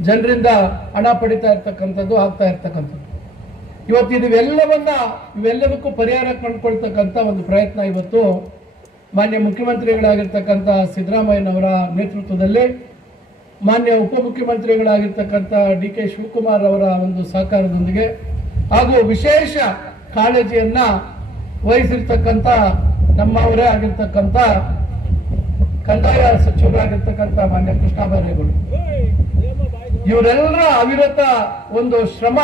ಜನರಿಂದ ಹಣ ಪಡಿತಾ ಇರ್ತಕ್ಕಂಥದ್ದು ಆಗ್ತಾ ಇರ್ತಕ್ಕಂಥದ್ದು. ಇವತ್ತು ಇವೆಲ್ಲದಕ್ಕೂ ಪರಿಹಾರ ಕಂಡುಕೊಳ್ತಕ್ಕಂಥ ಒಂದು ಪ್ರಯತ್ನ ಇವತ್ತು ಮಾನ್ಯ ಮುಖ್ಯಮಂತ್ರಿಗಳಾಗಿರ್ತಕ್ಕಂಥ ಸಿದ್ದರಾಮಯ್ಯನವರ ನೇತೃತ್ವದಲ್ಲಿ, ಮಾನ್ಯ ಉಪಮುಖ್ಯಮಂತ್ರಿಗಳಾಗಿರ್ತಕ್ಕಂಥ ಡಿ ಕೆ ಶಿವಕುಮಾರ್ ಅವರ ಒಂದು ಸಹಕಾರದೊಂದಿಗೆ ಹಾಗೂ ವಿಶೇಷ ಕಾಳಜಿಯನ್ನ ವಹಿಸಿರ್ತಕ್ಕಂಥ ನಮ್ಮವರೇ ಆಗಿರ್ತಕ್ಕಂಥ ಕಂದಾಯ ಸಚಿವರಾಗಿರ್ತಕ್ಕಂಥ ಮಾನ್ಯ ಕೃಷ್ಣ ಬೈರೇಗೌಡ ಇವರೆಲ್ಲರ ಅವಿರತ ಒಂದು ಶ್ರಮ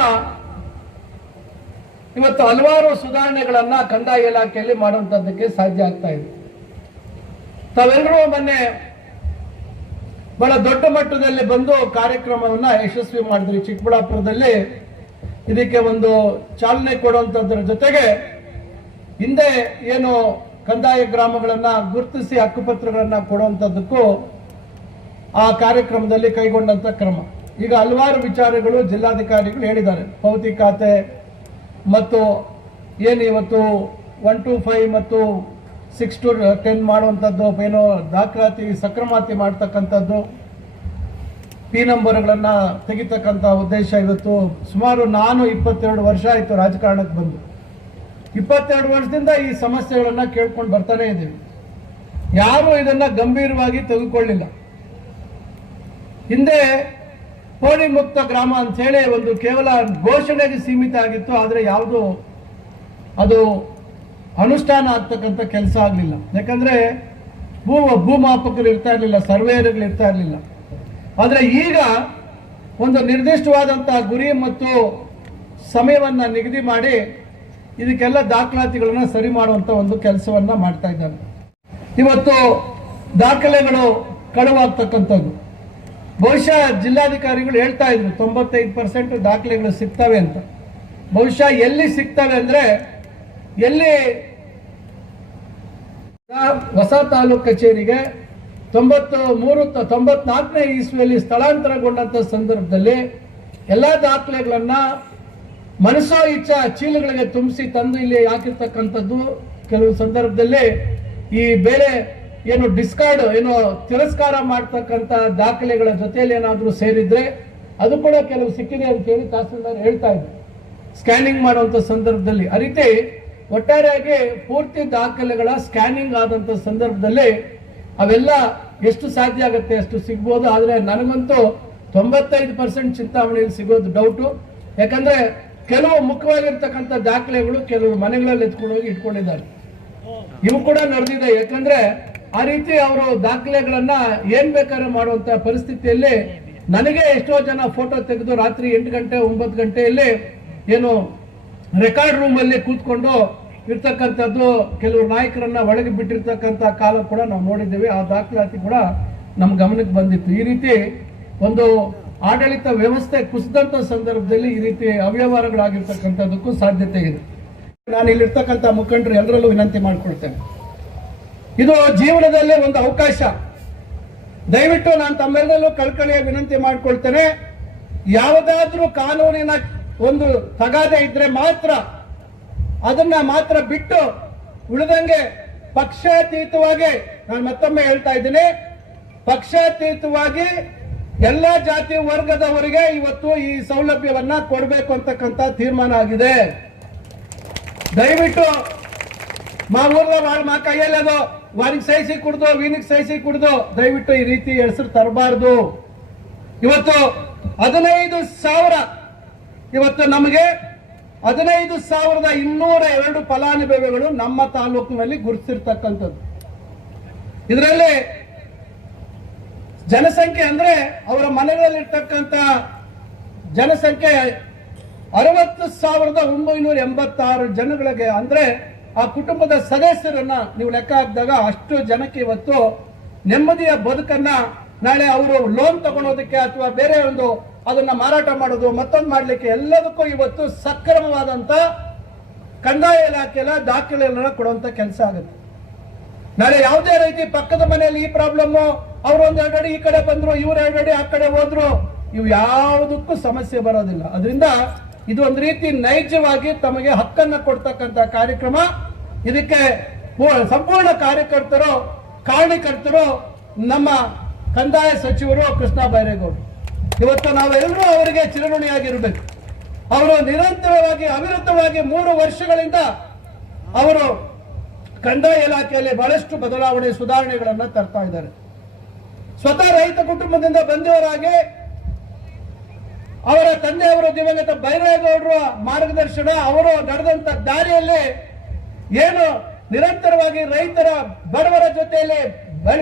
ಇವತ್ತು ಹಲವಾರು ಸುಧಾರಣೆಗಳನ್ನ ಕಂದಾಯ ಇಲಾಖೆಯಲ್ಲಿ ಮಾಡುವಂತದ್ದಕ್ಕೆ ಸಾಧ್ಯ ಆಗ್ತಾ ಇದೆ. ತಾವೆಲ್ಲರೂ ಮೊನ್ನೆ ಬಹಳ ದೊಡ್ಡ ಮಟ್ಟದಲ್ಲಿ ಬಂದು ಕಾರ್ಯಕ್ರಮವನ್ನ ಯಶಸ್ವಿ ಮಾಡಿದ್ರಿ. ಚಿಕ್ಕಬಳ್ಳಾಪುರದಲ್ಲಿ ಇದಕ್ಕೆ ಒಂದು ಚಾಲನೆ ಕೊಡುವಂತದ್ರ ಜೊತೆಗೆ ಹಿಂದೆ ಏನು ಕಂದಾಯ ಗ್ರಾಮಗಳನ್ನ ಗುರುತಿಸಿ ಹಕ್ಕುಪತ್ರಗಳನ್ನ ಕೊಡುವಂತದ್ದಕ್ಕೂ ಆ ಕಾರ್ಯಕ್ರಮದಲ್ಲಿ ಕೈಗೊಂಡಂತ ಕ್ರಮ. ಈಗ ಹಲವಾರು ವಿಚಾರಗಳು ಜಿಲ್ಲಾಧಿಕಾರಿಗಳು ಹೇಳಿದ್ದಾರೆ. ಪಾವತಿ ಖಾತೆ ಮತ್ತು ಏನು ಇವತ್ತು 1 to 5 ಮತ್ತು 6 to 10 ಮಾಡುವಂಥದ್ದು, ಏನೋ ದಾಖಲಾತಿ ಸಕ್ರಮಾತಿ ಮಾಡ್ತಕ್ಕಂಥದ್ದು, ಪಿ ನಂಬರ್ಗಳನ್ನ ತೆಗಿತಕ್ಕಂಥ ಉದ್ದೇಶ ಇವತ್ತು ಸುಮಾರು ನಾನು 22 ವರ್ಷ ಆಯಿತು ರಾಜಕಾರಣಕ್ಕೆ ಬಂದು. 22 ವರ್ಷದಿಂದ ಈ ಸಮಸ್ಯೆಗಳನ್ನ ಕೇಳ್ಕೊಂಡು ಬರ್ತಾನೆ ಇದ್ದೀವಿ. ಯಾರು ಇದನ್ನ ಗಂಭೀರವಾಗಿ ತೆಗೆದುಕೊಳ್ಳಿಲ್ಲ. ಹಿಂದೆ ಪೋಡಿ ಮುಕ್ತ ಗ್ರಾಮ ಅಂತ ಹೇಳಿ ಒಂದು ಕೇವಲ ಘೋಷಣೆಗೆ ಸೀಮಿತ ಆಗಿತ್ತು. ಆದರೆ ಯಾವುದು ಅದು ಅನುಷ್ಠಾನ ಆಗ್ತಕ್ಕಂಥ ಕೆಲಸ ಆಗಲಿಲ್ಲ. ಯಾಕಂದ್ರೆ ಭೂಮಾಪಕರು ಇರ್ತಾ ಇರಲಿಲ್ಲ, ಸರ್ವೇಯರ್ಗಳು ಇರ್ತಾ ಇರಲಿಲ್ಲ. ಆದರೆ ಈಗ ಒಂದು ನಿರ್ದಿಷ್ಟವಾದಂತಹ ಗುರಿ ಮತ್ತು ಸಮಯವನ್ನ ನಿಗದಿ ಮಾಡಿ ಇದಕ್ಕೆಲ್ಲ ದಾಖಲಾತಿಗಳನ್ನ ಸರಿ ಮಾಡುವಂತ ಒಂದು ಕೆಲಸವನ್ನ ಮಾಡ್ತಾ ಇದ್ದಾರೆ. ಇವತ್ತು ದಾಖಲೆಗಳು ಕಳುವಾಗ್ತಕ್ಕಂಥದ್ದು ಬಹುಶಃ ಜಿಲ್ಲಾಧಿಕಾರಿಗಳು ಹೇಳ್ತಾ ಇದ್ರು 95% ದಾಖಲೆಗಳು ಸಿಗ್ತವೆ ಅಂತ. ಬಹುಶಃ ಎಲ್ಲಿ ಸಿಗ್ತವೆ ಅಂದ್ರೆ ಎಲ್ಲಿ ಹೊಸ ತಾಲೂಕು ಕಚೇರಿಗೆ 94ನೇ ಇಸ್ವಿಯಲ್ಲಿ ಸ್ಥಳಾಂತರಗೊಂಡಂತ ಸಂದರ್ಭದಲ್ಲಿ ಎಲ್ಲಾ ದಾಖಲೆಗಳನ್ನ ಮನಸೋ ಇಚ್ಛಾ ಚೀಲಗಳಿಗೆ ತುಂಬಿಸಿ ತಂದು ಇಲ್ಲಿ ಹಾಕಿರ್ತಕ್ಕಂಥದ್ದು. ಕೆಲವು ಸಂದರ್ಭದಲ್ಲಿ ಈ ಬೇರೆ ಏನು ಡಿಸ್ಕಾರ್ಡ್ ಏನು ತಿರಸ್ಕಾರ ಮಾಡ್ತಕ್ಕಂಥ ದಾಖಲೆಗಳ ಜೊತೆಯಲ್ಲಿ ಏನಾದರೂ ಸೇರಿದ್ರೆ ಅದು ಕೂಡ ಕೆಲವು ಸಿಕ್ಕಿದೆ ಅಂತ ಹೇಳಿ ತಹಸೀಲ್ದಾರ್ ಹೇಳ್ತಾ ಇದ್ರು ಸ್ಕ್ಯಾನಿಂಗ್ ಮಾಡುವಂತ ಸಂದರ್ಭದಲ್ಲಿ. ಆ ರೀತಿ ಒಟ್ಟಾರೆಯಾಗಿ ಪೂರ್ತಿ ದಾಖಲೆಗಳ ಸ್ಕ್ಯಾನಿಂಗ್ ಆದಂತ ಸಂದರ್ಭದಲ್ಲಿ ಅವೆಲ್ಲ ಎಷ್ಟು ಸಾಧ್ಯ ಆಗುತ್ತೆ ಅಷ್ಟು ಸಿಗ್ಬೋದು. ಆದ್ರೆ ನನಗಂತೂ 95% ಚಿಂತಾಮಣಿಯಲ್ಲಿ ಸಿಗೋದು ಡೌಟು. ಯಾಕಂದ್ರೆ ಕೆಲವು ಮುಖ್ಯವಾಗಿರ್ತಕ್ಕಂಥ ದಾಖಲೆಗಳು ಕೆಲವರು ಮನೆಗಳಲ್ಲಿ ಎತ್ಕೊಂಡು ಹೋಗಿ ಇಟ್ಕೊಂಡಿದ್ದಾರೆ. ಇವು ಕೂಡ ನಡೆದಿದೆ. ಯಾಕಂದ್ರೆ ಆ ರೀತಿ ಅವರು ದಾಖಲೆಗಳನ್ನ ಏನ್ ಬೇಕಾದ್ರೆ ಮಾಡುವಂತ ಪರಿಸ್ಥಿತಿಯಲ್ಲಿ ನನಗೆ ಎಷ್ಟೋ ಜನ ಫೋಟೋ ತೆಗೆದು ರಾತ್ರಿ 8 ಗಂಟೆ 9 ಗಂಟೆಯಲ್ಲಿ ಏನು ರೆಕಾರ್ಡ್ ರೂಮ್ ಅಲ್ಲಿ ಕೂತ್ಕೊಂಡು ಇರ್ತಕ್ಕಂಥದ್ದು, ಕೆಲವು ನಾಯಕರನ್ನ ಒಳಗೆ ಬಿಟ್ಟಿರ್ತಕ್ಕಂಥ ಕಾಲ ಕೂಡ ನಾವು ನೋಡಿದ್ದೇವೆ. ಆ ದಾಖಲಾತಿ ಕೂಡ ನಮ್ಮ ಗಮನಕ್ಕೆ ಬಂದಿತ್ತು. ಈ ರೀತಿ ಒಂದು ಆಡಳಿತ ವ್ಯವಸ್ಥೆ ಕುಸಿದಂತ ಸಂದರ್ಭದಲ್ಲಿ ಈ ರೀತಿ ಅವ್ಯವಹಾರಗಳಾಗಿರ್ತಕ್ಕಂಥದ್ದಕ್ಕೂ ಸಾಧ್ಯತೆ ಇದೆ. ನಾನು ಇಲ್ಲಿರ್ತಕ್ಕಂಥ ಮುಖಂಡರು ಎಲ್ಲರಲ್ಲೂ ವಿನಂತಿ ಮಾಡ್ಕೊಳ್ತೇನೆ, ಇದು ಜೀವನದಲ್ಲಿ ಒಂದು ಅವಕಾಶ. ದಯವಿಟ್ಟು ನಾನು ತಮ್ಮೆಲ್ಲರಲ್ಲೂ ಕಳ್ಕಳಿಯ ವಿನಂತಿ ಮಾಡ್ಕೊಳ್ತೇನೆ, ಯಾವುದಾದ್ರೂ ಕಾನೂನಿನ ಒಂದು ತಗಾದೆ ಇದ್ರೆ ಮಾತ್ರ ಅದನ್ನ ಮಾತ್ರ ಬಿಟ್ಟು ಉಳಿದಂಗೆ ಪಕ್ಷಾತೀತವಾಗಿ ನಾನು ಮತ್ತೊಮ್ಮೆ ಹೇಳ್ತಾ ಇದ್ದೀನಿ, ಪಕ್ಷಾತೀತವಾಗಿ ಎಲ್ಲ ಜಾತಿ ವರ್ಗದವರಿಗೆ ಇವತ್ತು ಈ ಸೌಲಭ್ಯವನ್ನ ಕೊಡಬೇಕು ಅಂತಕ್ಕಂಥ ತೀರ್ಮಾನ ಆಗಿದೆ. ದಯವಿಟ್ಟು ಮಾ ಕೈಯಲ್ಲದು ವಾರಿಗೆ ಸಹಿಸಿ ಕುಡ್ದು ವೀನಿಗೆ ಸಹಿಸಿ ಕುಡ್ದು ದಯವಿಟ್ಟು ಈ ರೀತಿ ಹೆಸರು ತರಬಾರ್ದು. ಇವತ್ತು 15,000 ಇವತ್ತು ನಮಗೆ 15,202 ಫಲಾನುಭವಿಗಳು ನಮ್ಮ ತಾಲೂಕಿನಲ್ಲಿ ಗುರುತಿಸಿರ್ತಕ್ಕಂಥದ್ದು. ಇದರಲ್ಲಿ ಜನಸಂಖ್ಯೆ ಅಂದ್ರೆ ಅವರ ಮನೆಗಳಲ್ಲಿರ್ತಕ್ಕಂಥ ಜನಸಂಖ್ಯೆ 60,986 ಜನಗಳಿಗೆ ಅಂದ್ರೆ ಆ ಕುಟುಂಬದ ಸದಸ್ಯರನ್ನ ನೀವು ಲೆಕ್ಕ ಹಾಕಿದಾಗ ಅಷ್ಟು ಜನಕ್ಕೆ ಇವತ್ತು ನೆಮ್ಮದಿಯ ಬದುಕನ್ನ ನಾಳೆ ಅವರು ಲೋನ್ ತಗೊಳೋದಕ್ಕೆ ಅಥವಾ ಬೇರೆ ಒಂದು ಅದನ್ನ ಮಾರಾಟ ಮಾಡೋದು ಮತ್ತೊಂದು ಮಾಡ್ಲಿಕ್ಕೆ ಎಲ್ಲದಕ್ಕೂ ಇವತ್ತು ಸಕ್ರಮವಾದಂತ ಕಂದಾಯ ಇಲಾಖೆಲ್ಲ ದಾಖಲೆಗಳನ್ನ ಕೊಡುವಂತ ಕೆಲಸ ಆಗುತ್ತೆ. ನಾಳೆ ಯಾವುದೇ ರೀತಿ ಪಕ್ಕದ ಮನೆಯಲ್ಲಿ ಈ ಪ್ರಾಬ್ಲಮ್ ಅವ್ರು ಒಂದ್ 2 ಅಡಿ ಈ ಕಡೆ ಬಂದ್ರು, ಇವ್ರು 2 ಅಡಿ ಆ ಕಡೆ ಹೋದ್ರು, ಇವು ಯಾವುದಕ್ಕೂ ಸಮಸ್ಯೆ ಬರೋದಿಲ್ಲ. ಅದರಿಂದ ಇದು ಒಂದು ರೀತಿ ನೈಜವಾಗಿ ತಮಗೆ ಹಕ್ಕನ್ನ ಕೊಡ್ತಕ್ಕಂಥ ಕಾರ್ಯಕ್ರಮ. ಇದಕ್ಕೆ ಸಂಪೂರ್ಣ ಕಾರ್ಯಕರ್ತರು ಕಾರಣಕರ್ತರು ನಮ್ಮ ಕಂದಾಯ ಸಚಿವರು ಕೃಷ್ಣ ಬೈರೇಗೌಡರು. ಇವತ್ತು ನಾವೆಲ್ಲರೂ ಅವರಿಗೆ ಚಿರಋಣಿಯಾಗಿರ್ಬೇಕು. ಅವರು ನಿರಂತರವಾಗಿ ಅವಿರತವಾಗಿ 3 ವರ್ಷಗಳಿಂದ ಅವರು ಕಂದಾಯ ಇಲಾಖೆಯಲ್ಲಿ ಬಹಳಷ್ಟು ಬದಲಾವಣೆ ಸುಧಾರಣೆಗಳನ್ನ ತರ್ತಾ ಇದ್ದಾರೆ. ಸ್ವತಃ ರೈತ ಕುಟುಂಬದಿಂದ ಬಂದವರಾಗಿ ಅವರ ತಂದೆಯವರು ದಿವಂಗತ ಬೈರೇಗೌಡರ ಮಾರ್ಗದರ್ಶನ, ಅವರು ನಡೆದಂತ ದಾರಿಯಲ್ಲಿ ಏನು ನಿರಂತರವಾಗಿ ರೈತರ ಬಡವರ ಜೊತೆಯಲ್ಲಿ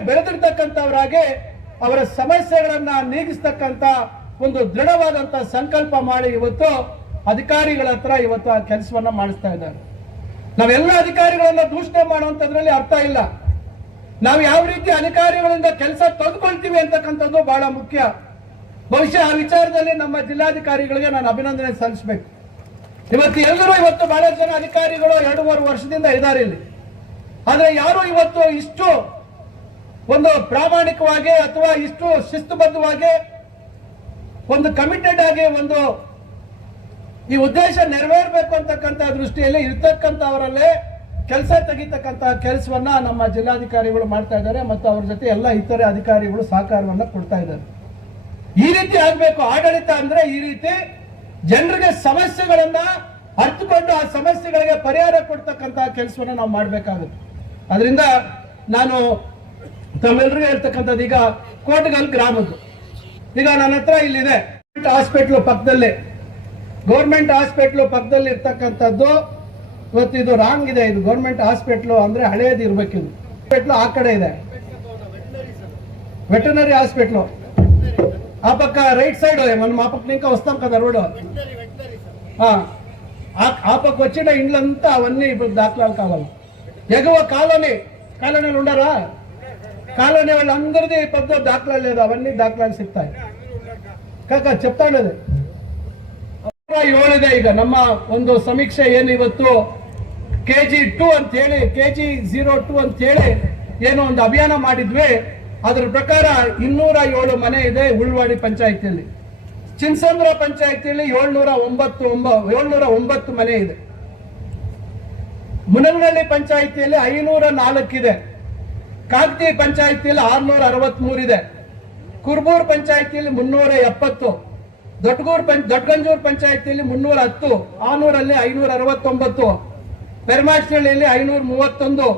ಬೆಳೆದಿರ್ತಕ್ಕಂಥವರಾಗಿ ಅವರ ಸಮಸ್ಯೆಗಳನ್ನ ನೀಗಿಸ್ತಕ್ಕಂಥ ಒಂದು ದೃಢವಾದಂತ ಸಂಕಲ್ಪ ಮಾಡಿ ಇವತ್ತು ಅಧಿಕಾರಿಗಳ ಹತ್ರ ಇವತ್ತು ಆ ಕೆಲಸವನ್ನ ಮಾಡಿಸ್ತಾ ಇದ್ದಾರೆ. ನಾವೆಲ್ಲ ಅಧಿಕಾರಿಗಳನ್ನ ದೂಷಣೆ ಮಾಡುವಂತದ್ರಲ್ಲಿ ಅರ್ಥ ಇಲ್ಲ. ನಾವು ಯಾವ ರೀತಿ ಅಧಿಕಾರಿಗಳಿಂದ ಕೆಲಸ ತೆಗೆದುಕೊಳ್ತೀವಿ ಅಂತಕ್ಕಂಥದ್ದು ಬಹಳ ಮುಖ್ಯ. ಬಹುಶಃ ಆ ವಿಚಾರದಲ್ಲಿ ನಮ್ಮ ಜಿಲ್ಲಾಧಿಕಾರಿಗಳಿಗೆ ನಾನು ಅಭಿನಂದನೆ ಸಲ್ಲಿಸಬೇಕು. ಇವತ್ತು ಬಹಳ ಜನ ಅಧಿಕಾರಿಗಳು 2.5 ವರ್ಷದಿಂದ ಇದ್ದಾರೆ ಇಲ್ಲಿ. ಆದ್ರೆ ಯಾರು ಇವತ್ತು ಇಷ್ಟು ಒಂದು ಪ್ರಾಮಾಣಿಕವಾಗಿ ಅಥವಾ ಇಷ್ಟು ಶಿಸ್ತುಬದ್ಧವಾಗಿ ಒಂದು ಕಮಿಟೆಡ್ ಆಗಿ ಒಂದು ಈ ಉದ್ದೇಶ ನೆರವೇರಬೇಕು ಅಂತಕ್ಕಂಥ ದೃಷ್ಟಿಯಲ್ಲಿ ಇರ್ತಕ್ಕಂಥವರಲ್ಲೇ ಕೆಲಸ ತೆಗಿತಕ್ಕಂಥ ಕೆಲಸವನ್ನ ನಮ್ಮ ಜಿಲ್ಲಾಧಿಕಾರಿಗಳು ಮಾಡ್ತಾ ಇದ್ದಾರೆ ಮತ್ತು ಅವ್ರ ಜೊತೆ ಎಲ್ಲ ಇತರೆ ಅಧಿಕಾರಿಗಳು ಸಹಕಾರವನ್ನ ಕೊಡ್ತಾ ಇದ್ದಾರೆ. ಈ ರೀತಿ ಆಗ್ಬೇಕು ಆಡಳಿತ ಅಂದ್ರೆ. ಈ ರೀತಿ ಜನರಿಗೆ ಸಮಸ್ಯೆಗಳನ್ನ ಅರ್ಥಕೊಂಡು ಆ ಸಮಸ್ಯೆಗಳಿಗೆ ಪರಿಹಾರ ಕೊಡ್ತಕ್ಕಂಥ ಕೆಲಸವನ್ನ ನಾವು ಮಾಡ್ಬೇಕಾಗುತ್ತೆ. ಅದರಿಂದ ನಾನು ತಮ್ಮೆಲ್ಲರಿಗೂ ಹೇಳ್ತಕ್ಕಂಥದ್ದು, ಈಗ ಕೋಟಗಲ್ ಗ್ರಾಮದ್ದು ಈಗ ನನ್ನ ಹತ್ರ ಇಲ್ಲಿದೆ ಹಾಸ್ಪಿಟ್ಲು ಪಕ್ಕದಲ್ಲಿ, ಗೌರ್ಮೆಂಟ್ ಹಾಸ್ಪಿಟ್ಲು ಪಕ್ಕದಲ್ಲಿ ಇರ್ತಕ್ಕಂಥದ್ದು. ಇವತ್ತು ಇದು ರಾಂಗ್ ಇದೆ. ಇದು ಗೌರ್ಮೆಂಟ್ ಹಾಸ್ಪಿಟ್ಲು ಅಂದ್ರೆ ಹಳೇದು ಇರ್ಬೇಕಿದು. ಹಾಸ್ಪಿಟ್ಲು ಆ ಕಡೆ ಇದೆ, ವೆಟರ್ನರಿ ಹಾಸ್ಪಿಟ್ಲು ಆ ಪಕ್ಕ ರೈಟ್ ಸೈಡ್ మన మా పక్క ఇంకా వస్తాం కదా రోడ్ ఆ పక్క వచ్చిన ఇండ్లంతా అవన్నీ ఇప్పుడు దాఖలాలు కావాలి. ఎగువ కాలనీలు ఉండరా, కాలనీ వాళ్ళందరిది పెద్ద దాఖలాలు లేదు, అవన్నీ దాఖలాలు ಸಿಗ್ತಾయి. ಕಾಕ చెప్తాను. 7 ಇದೆ ಈಗ ನಮ್ಮ ಒಂದು ಸಮೀಕ್ಷೆ ಏನು ಇವತ್ತು KG2 ಅಂತ ಹೇಳಿ KG02 ಅಂತ ಹೇಳಿ ಏನೋ ಒಂದು ಅಭಿಯಾನ ಮಾಡಿದ್ವಿ. ಅದರ ಪ್ರಕಾರ 207 ಮನೆ ಇದೆ ಉಳ್ವಾಡಿ ಪಂಚಾಯಿತಿಯಲ್ಲಿ. ಚಿನ್ಸಂದ್ರ ಪಂಚಾಯಿತಿಯಲ್ಲಿ 709 ಮನೆ ಇದೆ. ಮುನಗನಹಳ್ಳಿ ಪಂಚಾಯಿತಿಯಲ್ಲಿ 504 ಇದೆ. ಕಾಗತಿ ಪಂಚಾಯಿತಿಯಲ್ಲಿ 663 ಇದೆ. ಕುರ್ಬೂರ್ ಪಂಚಾಯಿತಿಯಲ್ಲಿ 370, ದೊಡ್ಡಗಂಜೂರು ಪಂಚಾಯಿತಿಯಲ್ಲಿ 310, ಆನೂರಲ್ಲಿ 569, ಪೆರ್ಮಾಚ್ನಹಳ್ಳಿಯಲ್ಲಿ 531,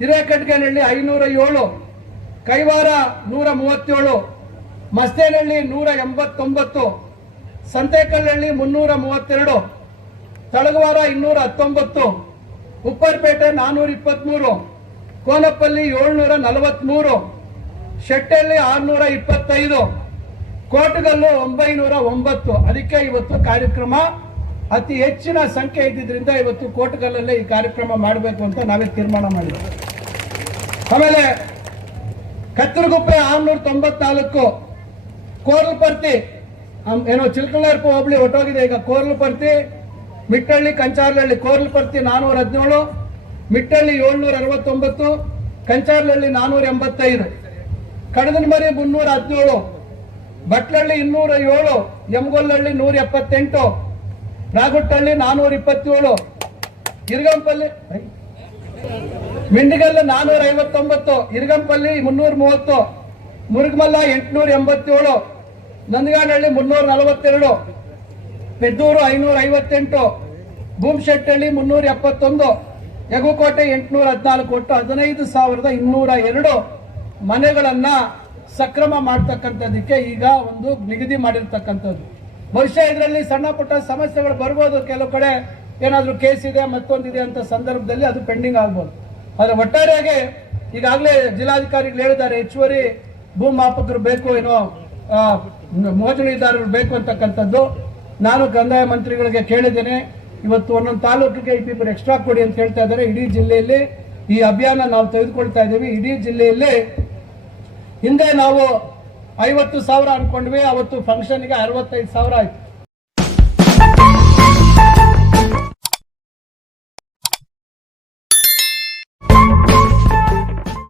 ಹಿರೇಕಟ್ಗೆನಹಳ್ಳಿ 507, ಕೈವಾರ 137, ಮಸ್ತೇನಹಳ್ಳಿ 189, ಸಂತೇಕಲ್ಹಳ್ಳಿ 332, ತಳಗವಾರ 219, ಉಪ್ಪರ್ಪೇಟೆ 423, ಕೋನಪ್ಪಲ್ಲಿ 743, ಶೆಟ್ಟಳ್ಳಿ 625, ಕೋಟಗಲ್ಲು 909. ಅದಕ್ಕೆ ಇವತ್ತು ಕಾರ್ಯಕ್ರಮ ಅತಿ ಹೆಚ್ಚಿನ ಸಂಖ್ಯೆ ಇದ್ದಿದ್ರಿಂದ ಇವತ್ತು ಕೋಟಗಲ್ಲಲ್ಲೇ ಈ ಕಾರ್ಯಕ್ರಮ ಮಾಡಬೇಕು ಅಂತ ನಾವೇ ತೀರ್ಮಾನ ಮಾಡಿದ್ವಿ. ಆಮೇಲೆ ಕತ್ತರಗುಪ್ಪೆ 694, ಕೋರ್ಲಪರ್ತಿ ಏನೋ ಚಿಲ್ಕಲರ್ಪು ಹೋಬಳಿ ಹೊಟ್ಟೋಗಿದೆ ಈಗ. ಕೋರ್ಲಪರ್ತಿ, ಮಿಟ್ಟಳ್ಳಿ, ಕಂಚಾರ್ಲಹಳ್ಳಿ. ಕೋರ್ಲಪರ್ತಿ 417, ಮಿಟ್ಟಳ್ಳಿ 769, ಕಂಚಾರ್ಲಹಳ್ಳಿ 485, ಕಡದನಮರಿ 317, ಬಟ್ಲಹಳ್ಳಿ 207, ಯಮಗೊಲ್ಲಹಳ್ಳಿ 178, ರಾಗುಟ್ಟಹಳ್ಳಿ 427, ಇರ್ಗಂಪಲ್ಲಿ ಮಿಂಡಿಗಲ್ಲು 459, ಇರ್ಗಂಪಲ್ಲಿ 330, ಮುರುಗಮಲ್ಲ 887, ನಂದಗಾನಹಳ್ಳಿ 342, ಪೆದ್ದೂರು 558, ಭೂಮಶೆಟ್ಟಹಳ್ಳಿ 371, ಯಗುಕೋಟೆ 814, ಒಟ್ಟು 15,202 ಮನೆಗಳನ್ನ ಸಕ್ರಮ ಮಾಡ್ತಕ್ಕಂಥದ್ದಕ್ಕೆ ಈಗ ಒಂದು ನಿಗದಿ ಮಾಡಿರ್ತಕ್ಕಂಥದ್ದು. ಬಹುಶಃ ಇದರಲ್ಲಿ ಸಣ್ಣ ಪುಟ್ಟ ಸಮಸ್ಯೆಗಳು ಬರ್ಬೋದು, ಕೆಲವು ಕಡೆ ಏನಾದರೂ ಕೇಸ್ ಇದೆ ಮತ್ತೊಂದಿದೆ ಅಂತ ಸಂದರ್ಭದಲ್ಲಿ ಅದು ಪೆಂಡಿಂಗ್ ಆಗ್ಬೋದು. ಆದರೆ ಒಟ್ಟಾರೆಯಾಗಿ ಈಗಾಗಲೇ ಜಿಲ್ಲಾಧಿಕಾರಿಗಳು ಹೇಳಿದ್ದಾರೆ, ಹೆಚ್ಚುವರಿ ಭೂಮಾಪಕರು ಬೇಕು, ಏನೋ ಮೋಜಣಿದಾರರು ಬೇಕು ಅಂತಕ್ಕಂಥದ್ದು. ನಾನು ಕಂದಾಯ ಮಂತ್ರಿಗಳಿಗೆ ಕೇಳಿದ್ದೇನೆ, ಇವತ್ತು ಒಂದೊಂದು ತಾಲೂಕಿಗೆ ಇಬ್ಬರು ಎಕ್ಸ್ಟ್ರಾ ಕೊಡಿ ಅಂತ ಹೇಳ್ತಾ ಇದ್ದಾರೆ. ಇಡೀ ಜಿಲ್ಲೆಯಲ್ಲಿ ಈ ಅಭಿಯಾನ ನಾವು ತೆಗೆದುಕೊಳ್ತಾ ಇದ್ದೀವಿ. ಇಡೀ ಜಿಲ್ಲೆಯಲ್ಲಿ ಹಿಂದೆ ನಾವು 50,000 ಅನ್ಕೊಂಡ್ವಿ, ಅವತ್ತು ಫಂಕ್ಷನ್ಗೆ 65,000 ಆಯ್ತು.